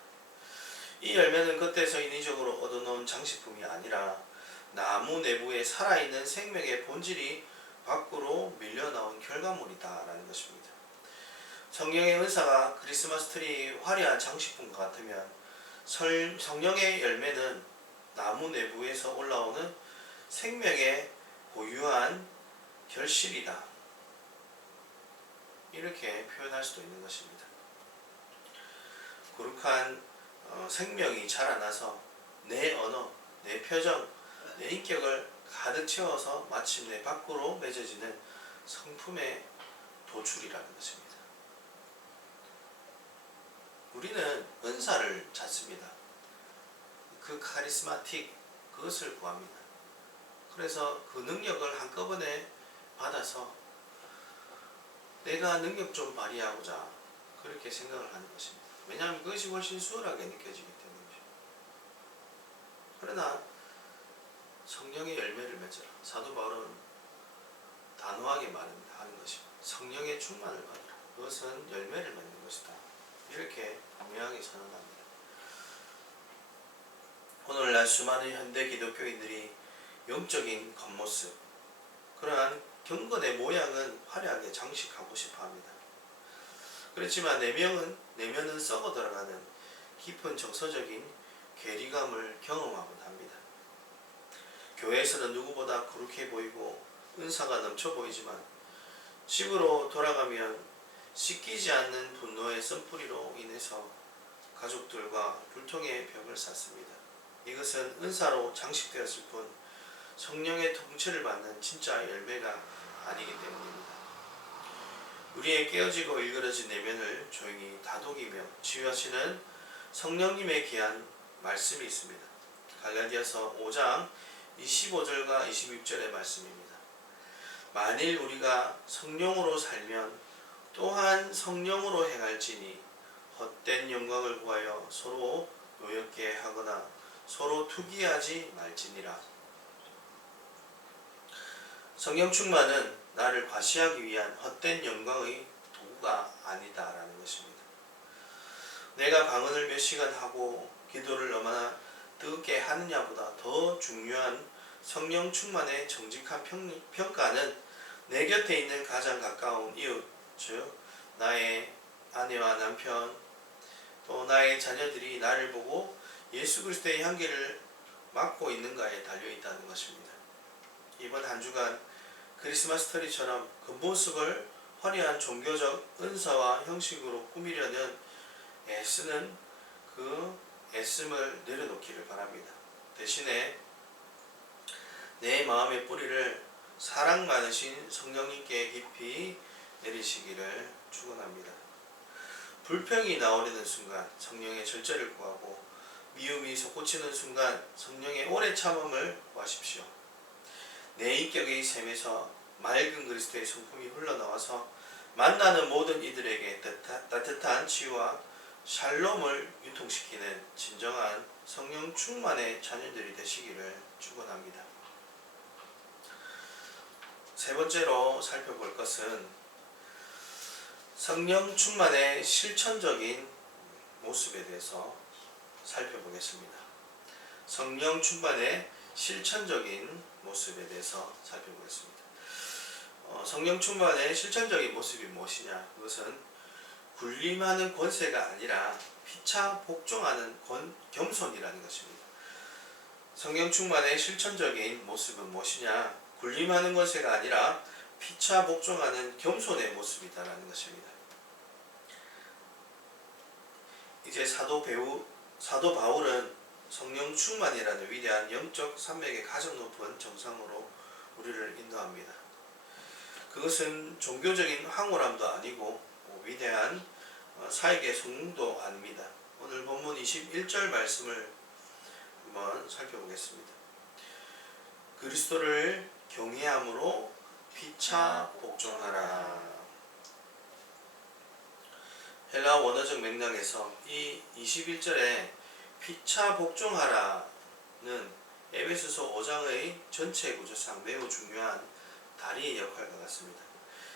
이 열매는 겉에서 인위적으로 얻어놓은 장식품이 아니라 나무 내부에 살아있는 생명의 본질이 밖으로 밀려나온 결과물이다라는 것입니다. 성령의 은사가 크리스마스 트리 화려한 장식품과 같으면 성령의 열매는 나무 내부에서 올라오는 생명의 고유한 결실이다. 이렇게 표현할 수도 있는 것입니다. 거룩한 생명이 자라나서 내 언어, 내 표정, 내 인격을 가득 채워서 마침내 밖으로 맺어지는 성품의 도출이라는 것입니다. 우리는 은사를 찾습니다. 그 카리스마틱, 그것을 구합니다. 그래서 그 능력을 한꺼번에 받아서 내가 능력 좀 발휘하고자 그렇게 생각을 하는 것입니다. 왜냐하면 그것이 훨씬 수월하게 느껴지기 때문이죠. 그러나 성령의 열매를 맺어라. 사도 바울은 단호하게 하는 것입니다. 성령의 충만을 받으라. 그것은 열매를 맺는 것이다. 이렇게 분명하게 선언합니다. 오늘날 수많은 현대 기독교인들이 영적인 겉모습, 그러한 경건의 모양은 화려하게 장식하고 싶어 합니다. 그렇지만 내면은 썩어 들어가는 깊은 정서적인 괴리감을 경험하곤 합니다. 교회에서는 누구보다 거룩해 보이고 은사가 넘쳐 보이지만 집으로 돌아가면 씻기지 않는 분노의 쓴뿌리로 인해서 가족들과 불통의 벽을 쌓습니다. 이것은 은사로 장식되었을 뿐 성령의 통치를 받는 진짜 열매가 아니기 때문입니다. 우리의 깨어지고 일그러진 내면을 조용히 다독이며 치유하시는 성령님의 귀한 말씀이 있습니다. 갈라디아서 5장 25절과 26절의 말씀입니다. 만일 우리가 성령으로 살면 또한 성령으로 행할지니 헛된 영광을 구하여 서로 노엽게 하거나 서로 투기하지 말지니라. 성령 충만은 나를 과시하기 위한 헛된 영광의 도구가 아니다라는 것입니다. 내가 방언을 몇 시간 하고 기도를 얼마나 뜨겁게 하느냐보다 더 중요한 성령 충만의 정직한 평가는 내 곁에 있는 가장 가까운 이웃, 즉 나의 아내와 남편, 또 나의 자녀들이 나를 보고 예수 그리스도의 향기를 맡고 있는가에 달려있다는 것입니다. 이번 한 주간 크리스마스 트리처럼 그 모습을 화려한 종교적 은사와 형식으로 꾸미려는 애쓰는 그 애씀을 내려놓기를 바랍니다. 대신에 내 마음의 뿌리를 사랑 많으신 성령님께 깊이 내리시기를 축원합니다. 불평이 나오려는 순간 성령의 절제를 구하고 미움이 솟구치는 순간 성령의 오래 참음을 구하십시오. 내 인격의 샘에서 맑은 그리스도의 성품이 흘러나와서 만나는 모든 이들에게 따뜻한 치유와 샬롬을 유통시키는 진정한 성령 충만의 자녀들이 되시기를 축원합니다. 세 번째로 살펴볼 것은 성령 충만의 실천적인 모습에 대해서 살펴보겠습니다. 성령 충만의 실천적인 모습에 대해서 살펴보겠습니다. 성령 충만의 실천적인 모습이 무엇이냐? 그것은 군림하는 권세가 아니라 피차 복종하는 겸손이라는 것입니다. 성령 충만의 실천적인 모습은 무엇이냐? 군림하는 권세가 아니라 피차 복종하는 겸손의 모습이다라는 것입니다. 이제 사도 바울은 성령 충만이라는 위대한 영적 산맥의 가장 높은 정상으로 우리를 인도합니다. 그것은 종교적인 황홀함도 아니고 위대한 사역의 성공도 아닙니다. 오늘 본문 21절 말씀을 한번 살펴보겠습니다. 그리스도를 경외함으로 피차 복종하라. 헬라 원어적 맥락에서 이 21절에 피차 복종하라는 에베소서 5장의 전체 구조상 매우 중요한 다리의 역할과 같습니다.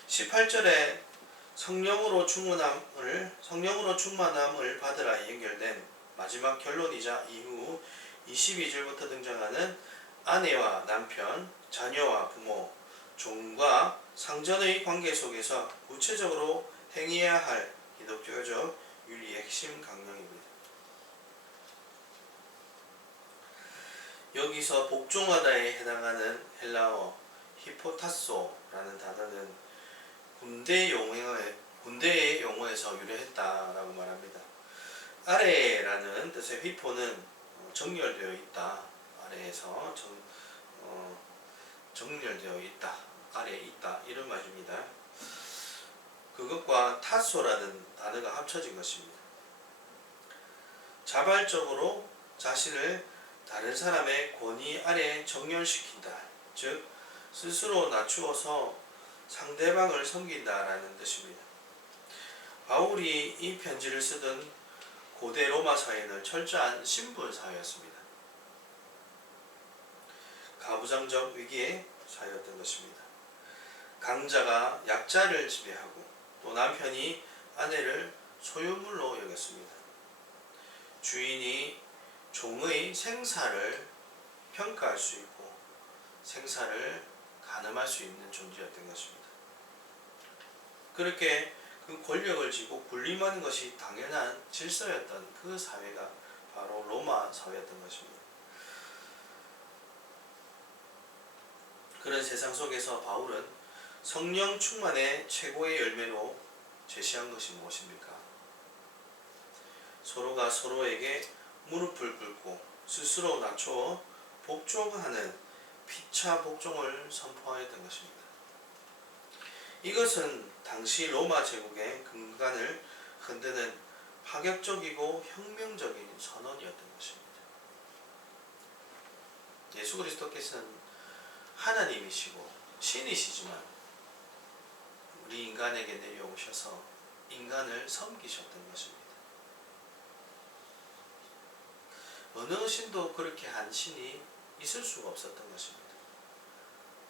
18절에 성령으로 충만함을 받으라에 연결된 마지막 결론이자 이후 22절부터 등장하는 아내와 남편, 자녀와 부모, 종과 상전의 관계 속에서 구체적으로 행해야 할 기독교적 윤리의 핵심 강령입니다. 여기서 복종하다에 해당하는 헬라어 히포타소라는 단어는 군대의 용어에서 유래했다라고 말합니다. 아래라는 뜻의 휘포는 정렬되어 있다. 아래에서 정렬되어 있다. 아래에 있다. 이런 말입니다. 그것과 타소라는 단어가 합쳐진 것입니다. 자발적으로 자신을 다른 사람의 권위 아래에 정렬시킨다. 즉 스스로 낮추어서 상대방을 섬긴다라는 뜻입니다. 바울이 이 편지를 쓰던 고대 로마 사회는 철저한 신분 사회였습니다. 가부장적 위기의 사회였던 것입니다. 강자가 약자를 지배하고 또 남편이 아내를 소유물로 여겼습니다. 주인이 종의 생사를 평가할 수 있고 생사를 가늠할 수 있는 존재였던 것입니다. 그렇게 그 권력을 쥐고 군림하는 것이 당연한 질서였던 그 사회가 바로 로마 사회였던 것입니다. 그런 세상 속에서 바울은 성령 충만의 최고의 열매로 제시한 것이 무엇입니까? 서로가 서로에게 무릎을 꿇고 스스로 낮춰 복종하는 피차 복종을 선포하였던 것입니다. 이것은 당시 로마 제국의 근간을 흔드는 파격적이고 혁명적인 선언이었던 것입니다. 예수 그리스도께서는 하나님이시고 신이시지만 우리 인간에게 내려오셔서 인간을 섬기셨던 것입니다. 어느 신도 그렇게 한 신이 있을 수가 없었던 것입니다.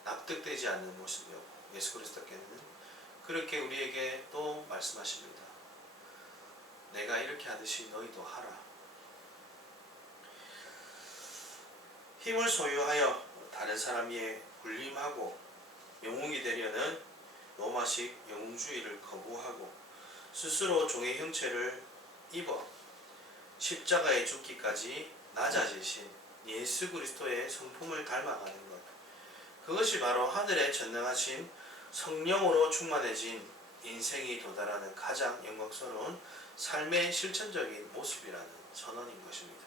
납득되지 않는 모습이었고 예수 그리스도께서는 그렇게 우리에게 또 말씀하십니다. 내가 이렇게 하듯이 너희도 하라. 힘을 소유하여 다른 사람 위에 군림하고 영웅이 되려는 로마식 영웅주의를 거부하고 스스로 종의 형체를 입어 십자가에 죽기까지 낮아지신 예수 그리스도의 성품을 닮아가는 것, 그것이 바로 하늘에 전능하신 성령으로 충만해진 인생이 도달하는 가장 영광스러운 삶의 실천적인 모습이라는 선언인 것입니다.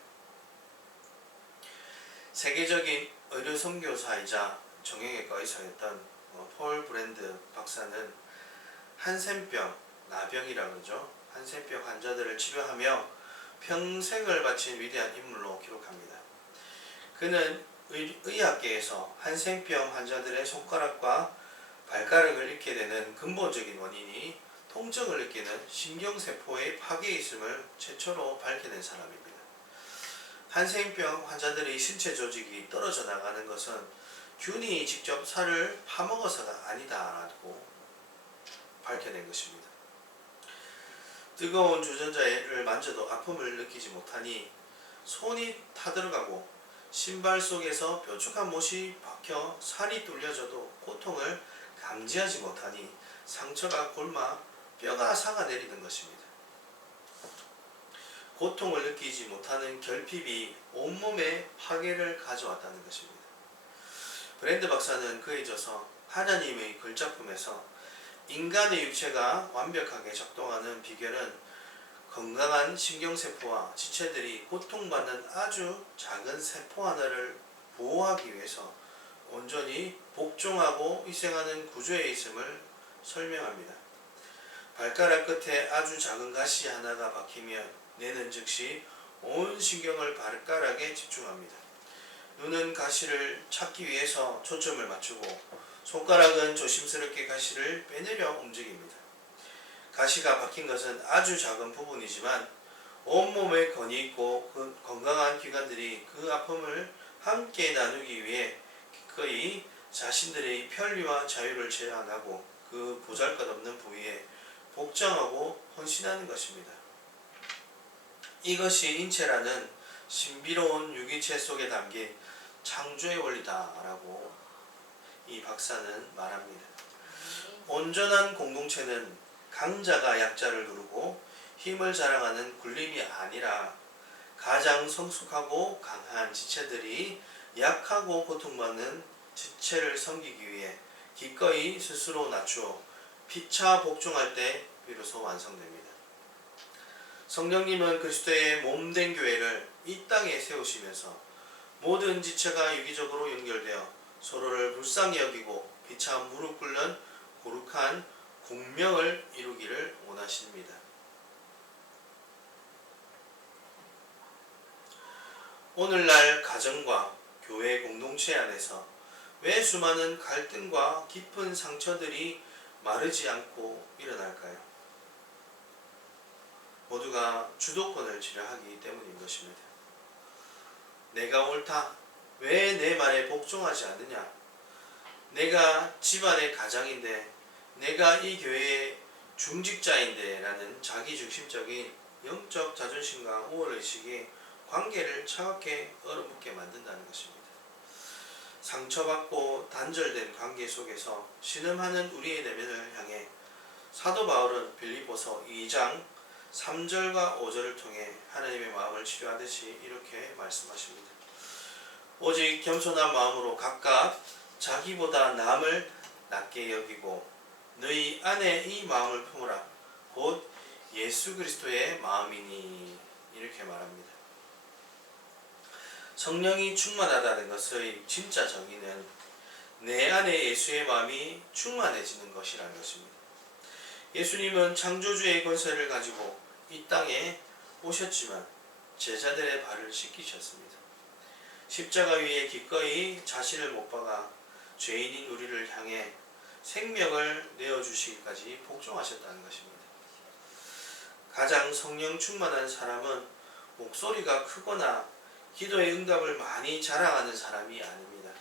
세계적인 의료 선교사이자 정형외과 의사였던 폴 브랜드 박사는 한센병, 나병이라고 그러죠. 한센병 환자들을 치료하며 평생을 바친 위대한 인물로 기록합니다. 그는 의학계에서 한센병 환자들의 손가락과 발가락을 잃게 되는 근본적인 원인이 통증을 느끼는 신경세포의 파괴에 있음을 최초로 밝혀낸 사람입니다. 한센병 환자들의 신체 조직이 떨어져 나가는 것은 균이 직접 살을 파먹어서가 아니다라고 밝혀낸 것입니다. 뜨거운 주전자를 만져도 아픔을 느끼지 못하니 손이 타들어가고 신발 속에서 뾰족한 못이 박혀 살이 뚫려져도 고통을 감지하지 못하니 상처가 골마 뼈가 삭아내리는 것입니다. 고통을 느끼지 못하는 결핍이 온몸에 파괴를 가져왔다는 것입니다. 브랜드 박사는 그에 져서 하나님의 글작품에서 인간의 육체가 완벽하게 작동하는 비결은 건강한 신경세포와 지체들이 고통받는 아주 작은 세포 하나를 보호하기 위해서 온전히 복종하고 희생하는 구조에 있음을 설명합니다. 발가락 끝에 아주 작은 가시 하나가 박히면 뇌는 즉시 온 신경을 발가락에 집중합니다. 눈은 가시를 찾기 위해서 초점을 맞추고 손가락은 조심스럽게 가시를 빼내려 움직입니다. 가시가 박힌 것은 아주 작은 부분이지만 온몸에 건이 있고 건강한 기관들이 그 아픔을 함께 나누기 위해 기꺼이 자신들의 편리와 자유를 제한하고 그 보잘것없는 부위에 복장하고 헌신하는 것입니다. 이것이 인체라는 신비로운 유기체 속에 담긴 창조의 원리다라고 이 박사는 말합니다. 온전한 공동체는 강자가 약자를 누르고 힘을 자랑하는 굴림이 아니라 가장 성숙하고 강한 지체들이 약하고 고통받는 지체를 섬기기 위해 기꺼이 스스로 낮추어 피차 복종할 때 비로소 완성됩니다. 성령님은 그리스도의 몸된 교회를 이 땅에 세우시면서 모든 지체가 유기적으로 연결되어 서로를 불쌍히 여기고 피차 무릎 꿇는 거룩한 공명을 이루기를 원하십니다. 오늘날 가정과 교회 공동체 안에서 왜 수많은 갈등과 깊은 상처들이 마르지 않고 일어날까요? 모두가 주도권을 지려하기 때문인 것입니다. 내가 옳다. 왜 내 말에 복종하지 않느냐? 내가 집안의 가장인데, 내가 이 교회의 중직자인데 라는 자기중심적인 영적 자존심과 우월의식이 관계를 차갑게 얼어붙게 만든다는 것입니다. 상처받고 단절된 관계 속에서 신음하는 우리의 내면을 향해 사도 바울은 빌립보서 2장 3절과 5절을 통해 하나님의 마음을 치료하듯이 이렇게 말씀하십니다. 오직 겸손한 마음으로 각각 자기보다 남을 낮게 여기고 너희 안에 이 마음을 품으라. 곧 예수 그리스도의 마음이니. 이렇게 말합니다. 성령이 충만하다는 것의 진짜 정의는 내 안에 예수의 마음이 충만해지는 것이라는 것입니다. 예수님은 창조주의 권세를 가지고 이 땅에 오셨지만 제자들의 발을 씻기셨습니다. 십자가 위에 기꺼이 자신을 못 박아 죄인인 우리를 향해 생명을 내어주시기까지 복종하셨다는 것입니다. 가장 성령 충만한 사람은 목소리가 크거나 기도의 응답을 많이 자랑하는 사람이 아닙니다.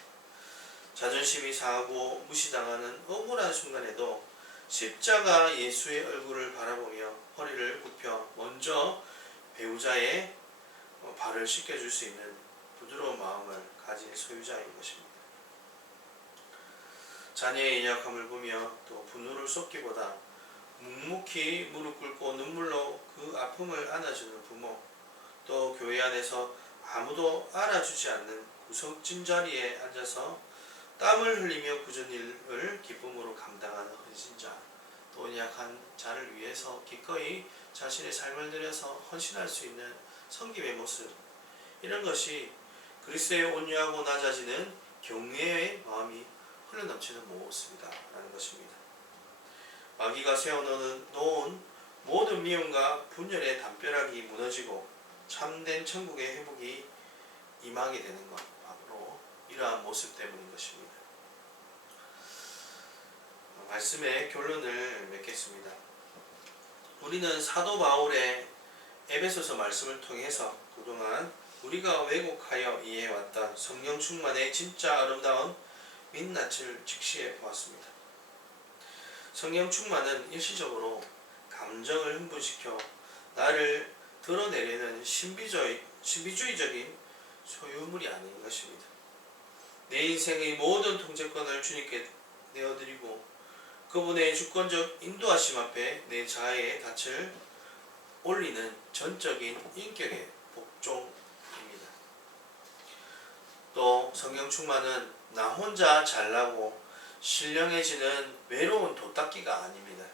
자존심이 상하고 무시당하는 억울한 순간에도 십자가 예수의 얼굴을 바라보며 허리를 굽혀 먼저 배우자의 발을 씻겨줄 수 있는 부드러운 마음을 가진 소유자인 것입니다. 자녀의 연약함을 보며 또 분노를 쏟기보다 묵묵히 무릎 꿇고 눈물로 그 아픔을 안아주는 부모, 또 교회 안에서 아무도 알아주지 않는 구석진 자리에 앉아서 땀을 흘리며 굳은 일을 기쁨으로 감당하는 헌신자, 또 연약한 자를 위해서 기꺼이 자신의 삶을 들여서 헌신할 수 있는 섬김의 모습, 이런 것이 그리스도의 온유하고 낮아지는 경외의 마음이 흘러넘치는 모습이다 라는 것입니다. 마귀가 세워놓은 모든 미움과 분열의 담벼락이 무너지고 참된 천국의 회복이 임하게 되는 것, 바로 이러한 모습 때문인 것입니다. 말씀의 결론을 맺겠습니다. 우리는 사도 바울의 에베소서 말씀을 통해서 그동안 우리가 왜곡하여 이해해왔던 성령 충만의 진짜 아름다운 민낯을 직시해 보았습니다. 성령 충만은 일시적으로 감정을 흥분시켜 나를 드러내려는 신비주의적인 소유물이 아닌 것입니다. 내 인생의 모든 통제권을 주님께 내어드리고 그분의 주권적 인도하심 앞에 내 자아의 닻을 올리는 전적인 인격의 복종입니다. 또 성령 충만은 나 혼자 잘나고 신령해지는 외로운 도닦기가 아닙니다.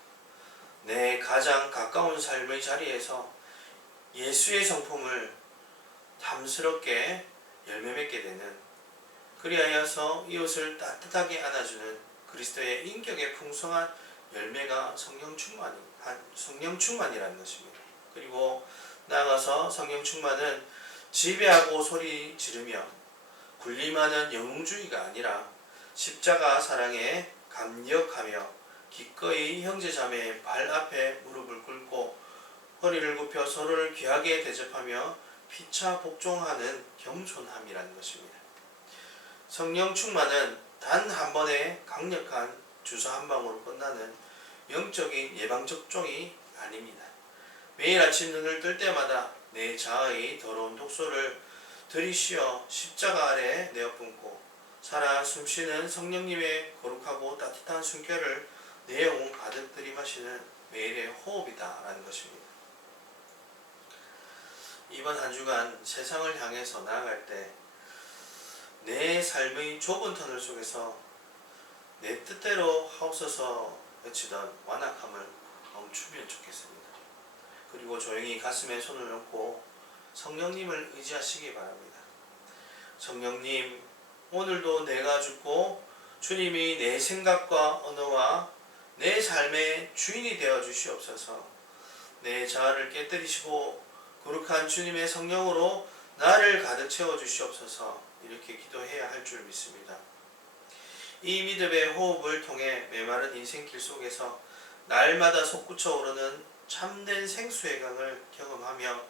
내 가장 가까운 삶의 자리에서 예수의 성품을 탐스럽게 열매 맺게 되는, 그리하여서 이웃을 따뜻하게 안아주는 그리스도의 인격의 풍성한 열매가 성령 충만이라는 것입니다. 그리고 나아가서 성령 충만은 지배하고 소리 지르며 군림하는 영웅주의가 아니라 십자가 사랑에 감격하며 기꺼이 형제자매의 발 앞에 무릎을 꿇고 허리를 굽혀 서로를 귀하게 대접하며 피차 복종하는 겸손함이라는 것입니다. 성령 충만은 단 한 번의 강력한 주사 한 방으로 끝나는 영적인 예방접종이 아닙니다. 매일 아침 눈을 뜰 때마다 내 자아의 더러운 독소를 들이쉬어 십자가 아래 내어뿜고 살아 숨쉬는 성령님의 거룩하고 따뜻한 숨결을 내 영혼 가득 들이마시는 매일의 호흡이다 라는 것입니다. 이번 한 주간 세상을 향해서 나아갈 때 내 삶의 좁은 터널 속에서 내 뜻대로 하옵소서 외치던 완악함을 멈추면 좋겠습니다. 그리고 조용히 가슴에 손을 얹고 성령님을 의지하시기 바랍니다. 성령님, 오늘도 내가 죽고 주님이 내 생각과 언어와 내 삶의 주인이 되어 주시옵소서. 내 자아를 깨뜨리시고 거룩한 주님의 성령으로 나를 가득 채워 주시옵소서. 이렇게 기도해야 할 줄 믿습니다. 이 믿음의 호흡을 통해 메마른 인생길 속에서 날마다 솟구쳐 오르는 참된 생수의 강을 경험하며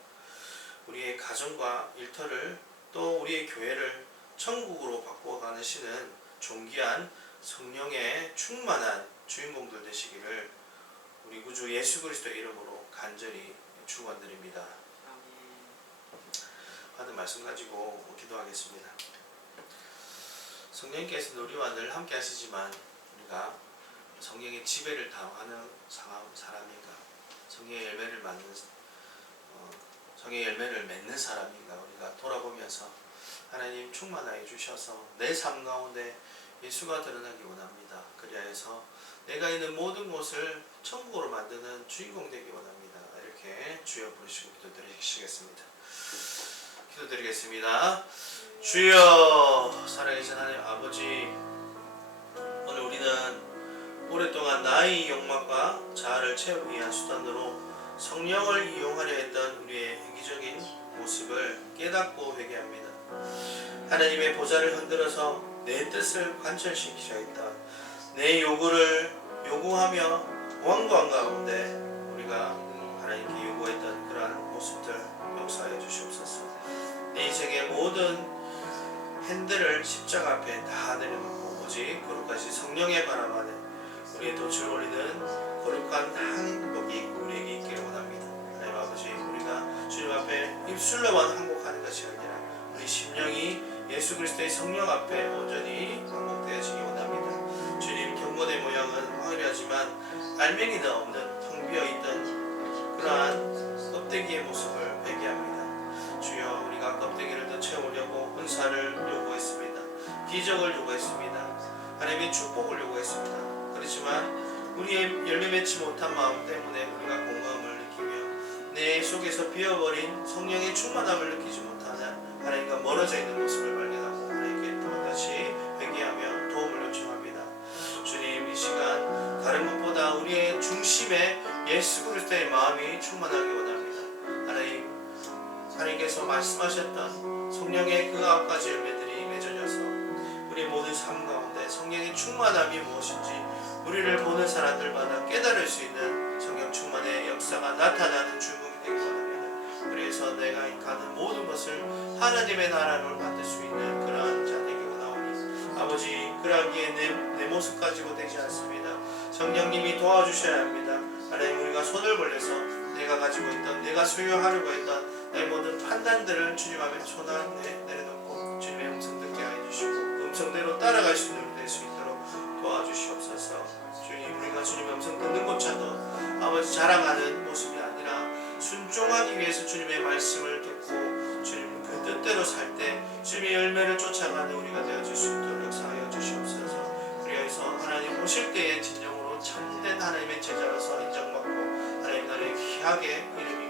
우리의 가정과 일터를 또 우리의 교회를 천국으로 바꿔가시는 존귀한 성령의 충만한 주인공들 되시기를 우리 구주 예수 그리스도의 이름으로 간절히 축원드립니다. 받은 말씀 가지고 기도하겠습니다. 성령께서는 우리와 늘 함께 하시지만 우리가 성령의 지배를 당하는 사람인가, 성령의 열매를 맺는 사람인가, 우리가 돌아보면서 하나님 충만하여 주셔서 내 삶 가운데 예수가 드러나기 원합니다. 그리하여서 내가 있는 모든 곳을 천국으로 만드는 주인공 되기 원합니다. 이렇게 함께 주여 부르시고 기도드리시겠습니다. 기도드리겠습니다. 주여, 살아계신 하나님 아버지, 오늘 우리는 오랫동안 나의 욕망과 자아를 채우기 위한 수단으로 성령을 이용하려 했던 우리의 이기적인 모습을 깨닫고 회개합니다. 하나님의 보좌를 흔들어서 내 뜻을 관철시키려 했던 내 요구를 요구하며 원고한 가운데 우리가 하나님께 요구했던 그러한 모습들 역사하여 주시옵소서. 내 인생의 모든 핸들을 십자가 앞에 다 내려놓고 오직 거룩하신 성령의 바람 안에 우리의 돛을 올리는 거룩한 행복이 우리에게 있기를 원합니다. 하나님 아버지, 우리가 주님 앞에 입술로만 항복하는 것이 아니라 우리 심령이 예수 그리스도의 성령 앞에 온전히 항복되어지기 원합니다. 주님, 경건의 모양은 화려하지만 알맹이는 없는 텅 비어있던 그러한 껍데기의 모습을 회개합니다. 주여, 우리가 껍데기를 더 채우려고 은사를 요구했습니다. 기적을 요구했습니다. 하나님의 축복을 요구했습니다. 그렇지만 우리의 열매 맺지 못한 마음 때문에 우리가 공허함을 느끼며 내 속에서 비어버린 성령의 충만함을 느끼지 못하는 하나님과 멀어져 있는 모습을 발견하고 하나님께 또 다시 회개하며 도움을 요청합니다. 주님, 이 시간 다른 것보다 우리의 중심에 예수 그리스도의 마음이 충만하기 원합니다. 하나님께서 말씀하셨던 성령의 그 9가지 열매들이 맺어져서 우리 모든 삶 가운데 성령의 충만함이 무엇인지 우리를 보는 사람들마다 깨달을 수 있는 성령 충만의 역사가 나타나는 주목이 되기 원합니다. 그래서 내가 가는 모든 것을 하나님의 나라를 만들 수 있는 그러한 자 되기 원하오니 아버지, 그러기에 내 모습 가지고 되지 않습니다. 성령님이 도와주셔야 합니다. 하나님, 우리가 손을 벌려서 내가 가지고 있던, 내가 소유하려고 했던 내 모든 판단들을 주님 앞에 손 안에 내려놓고 주님의 음성 듣게 해주시고 음성대로 따라갈 수 있는 될 수 있도록 도와주시옵소서. 주님, 우리가 주님의 음성 듣는 것조차도 아버지 자랑하는 모습이 아니라 순종하기 위해서 주님의 말씀을 듣고 주님 그 뜻대로 살 때 주님의 열매를 쫓아가는 우리가 되어질 수 있도록 역사하여 주시옵소서. 그래서 하나님 오실 때의 진정으로 참된 하나님의 제자로서 인정받고 하나님 나라에 귀하게 이름이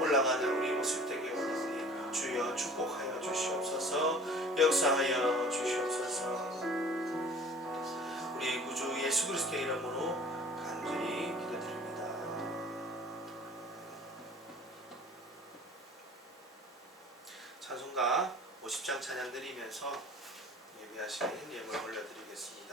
올라가는 우리 모습 되게 원하오니 주여 축복하여 주시옵소서. 역사하여 주시옵소서. 우리 구주 예수 그리스도의 이름으로 간절히 기도드립니다. 찬송가 50장 찬양 드리면서 예배하시는 예물 올려드리겠습니다.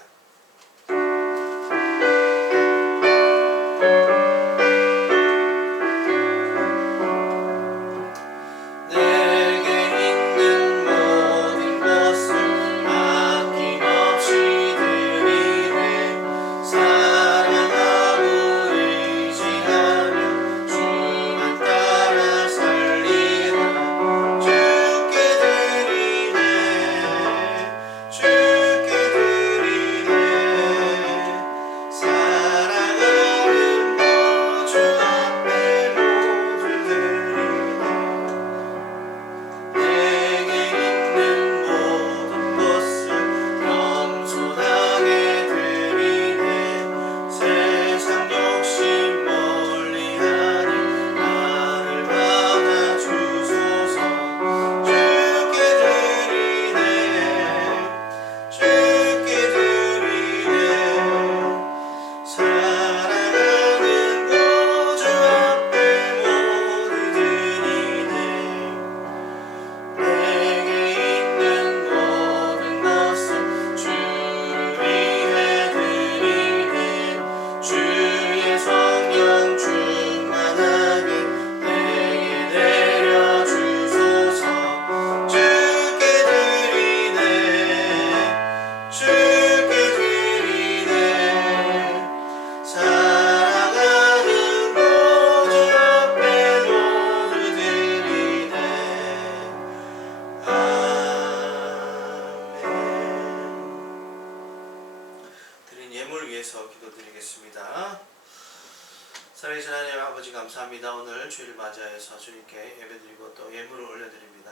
살아계신 하나님 아버지, 감사합니다. 오늘 주일을 맞이하여서 주님께 예배드리고 또 예물을 올려드립니다.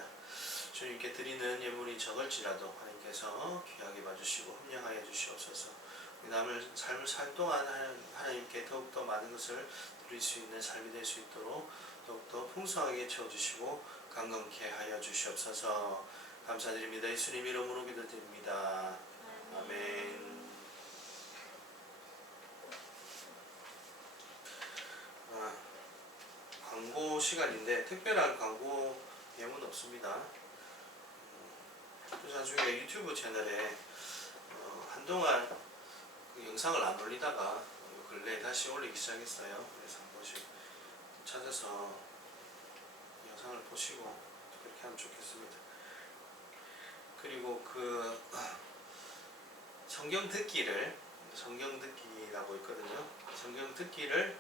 주님께 드리는 예물이 적을지라도 하나님께서 귀하게 봐주시고 합량하여 주시옵소서. 우리 남을 삶을 살 동안 하나님께 더욱더 많은 것을 누릴 수 있는 삶이 될 수 있도록 더욱더 풍성하게 채워주시고 강건케 하여 주시옵소서. 감사드립니다. 예수님 이름으로 기도드립니다. 아멘. 광고 시간인데 특별한 광고 예문 없습니다. 또 나중에 유튜브 채널에 한동안 그 영상을 안 올리다가 근래에 다시 올리기 시작했어요. 그래서 한 번씩 찾아서 영상을 보시고 그렇게 하면 좋겠습니다. 그리고 그 성경 듣기라고 있거든요. 성경 듣기를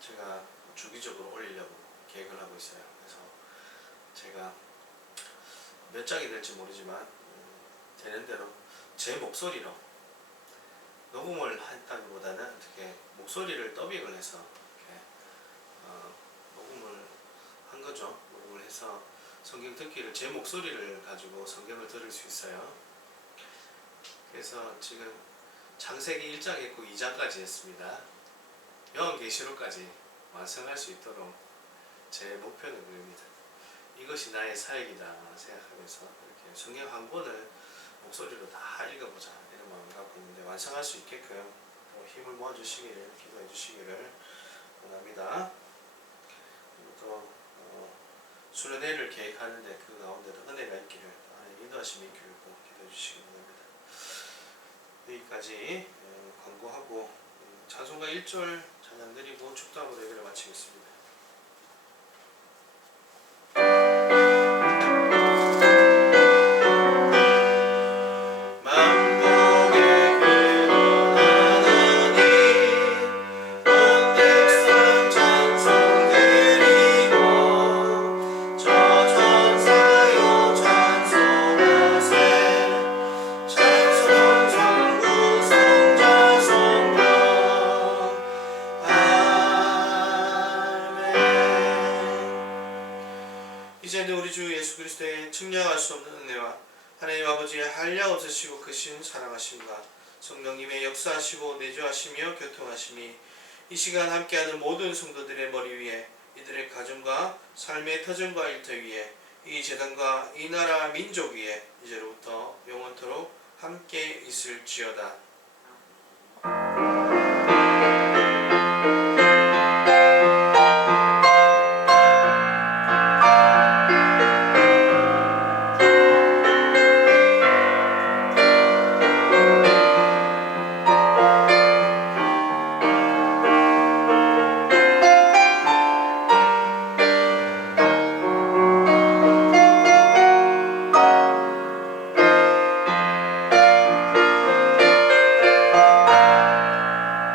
제가 주기적으로 올리려고 계획을 하고 있어요. 그래서 제가 몇 장이 될지 모르지만 되는 대로 제 목소리로 녹음을 했다기보다는 어떻게 목소리를 더빙을 해서 이렇게 녹음을 한 거죠. 녹음을 해서 성경 듣기를 제 목소리를 가지고 성경을 들을 수 있어요. 그래서 지금 창세기 1장 했고 2장까지 했습니다. 요한계시록까지 완성할 수 있도록 제 목표는 그겁니다. 이것이 나의 사역이다 생각하면서 이렇게 성경 한 권을 목소리로 다 읽어보자 이런 마음을 갖고 있는데 완성할 수 있게끔 힘을 모아주시기를 기도해 주시기를 원합니다. 또 수련회를 계획하는데 그 가운데도 은혜가 있기를 하나님 인도하심이 있기를 꼭 기도해 주시기 바랍니다. 여기까지 광고하고 찬송가 1절 찬양 드리고 축도하고 예배를 마치겠습니다. 이제는 우리 주 예수 그리스도의 측량할 수 없는 은혜와 하나님 아버지의 한량 없으시고 크신 사랑하심과 성령님의 역사하시고 내주하시며 교통하심이 이 시간 함께하는 모든 성도들의 머리 위에 이들의 가정과 삶의 터전과 일터 위에 이 재단과 이 나라 민족 위에 이제로부터 영원토록 함께 있을지어다.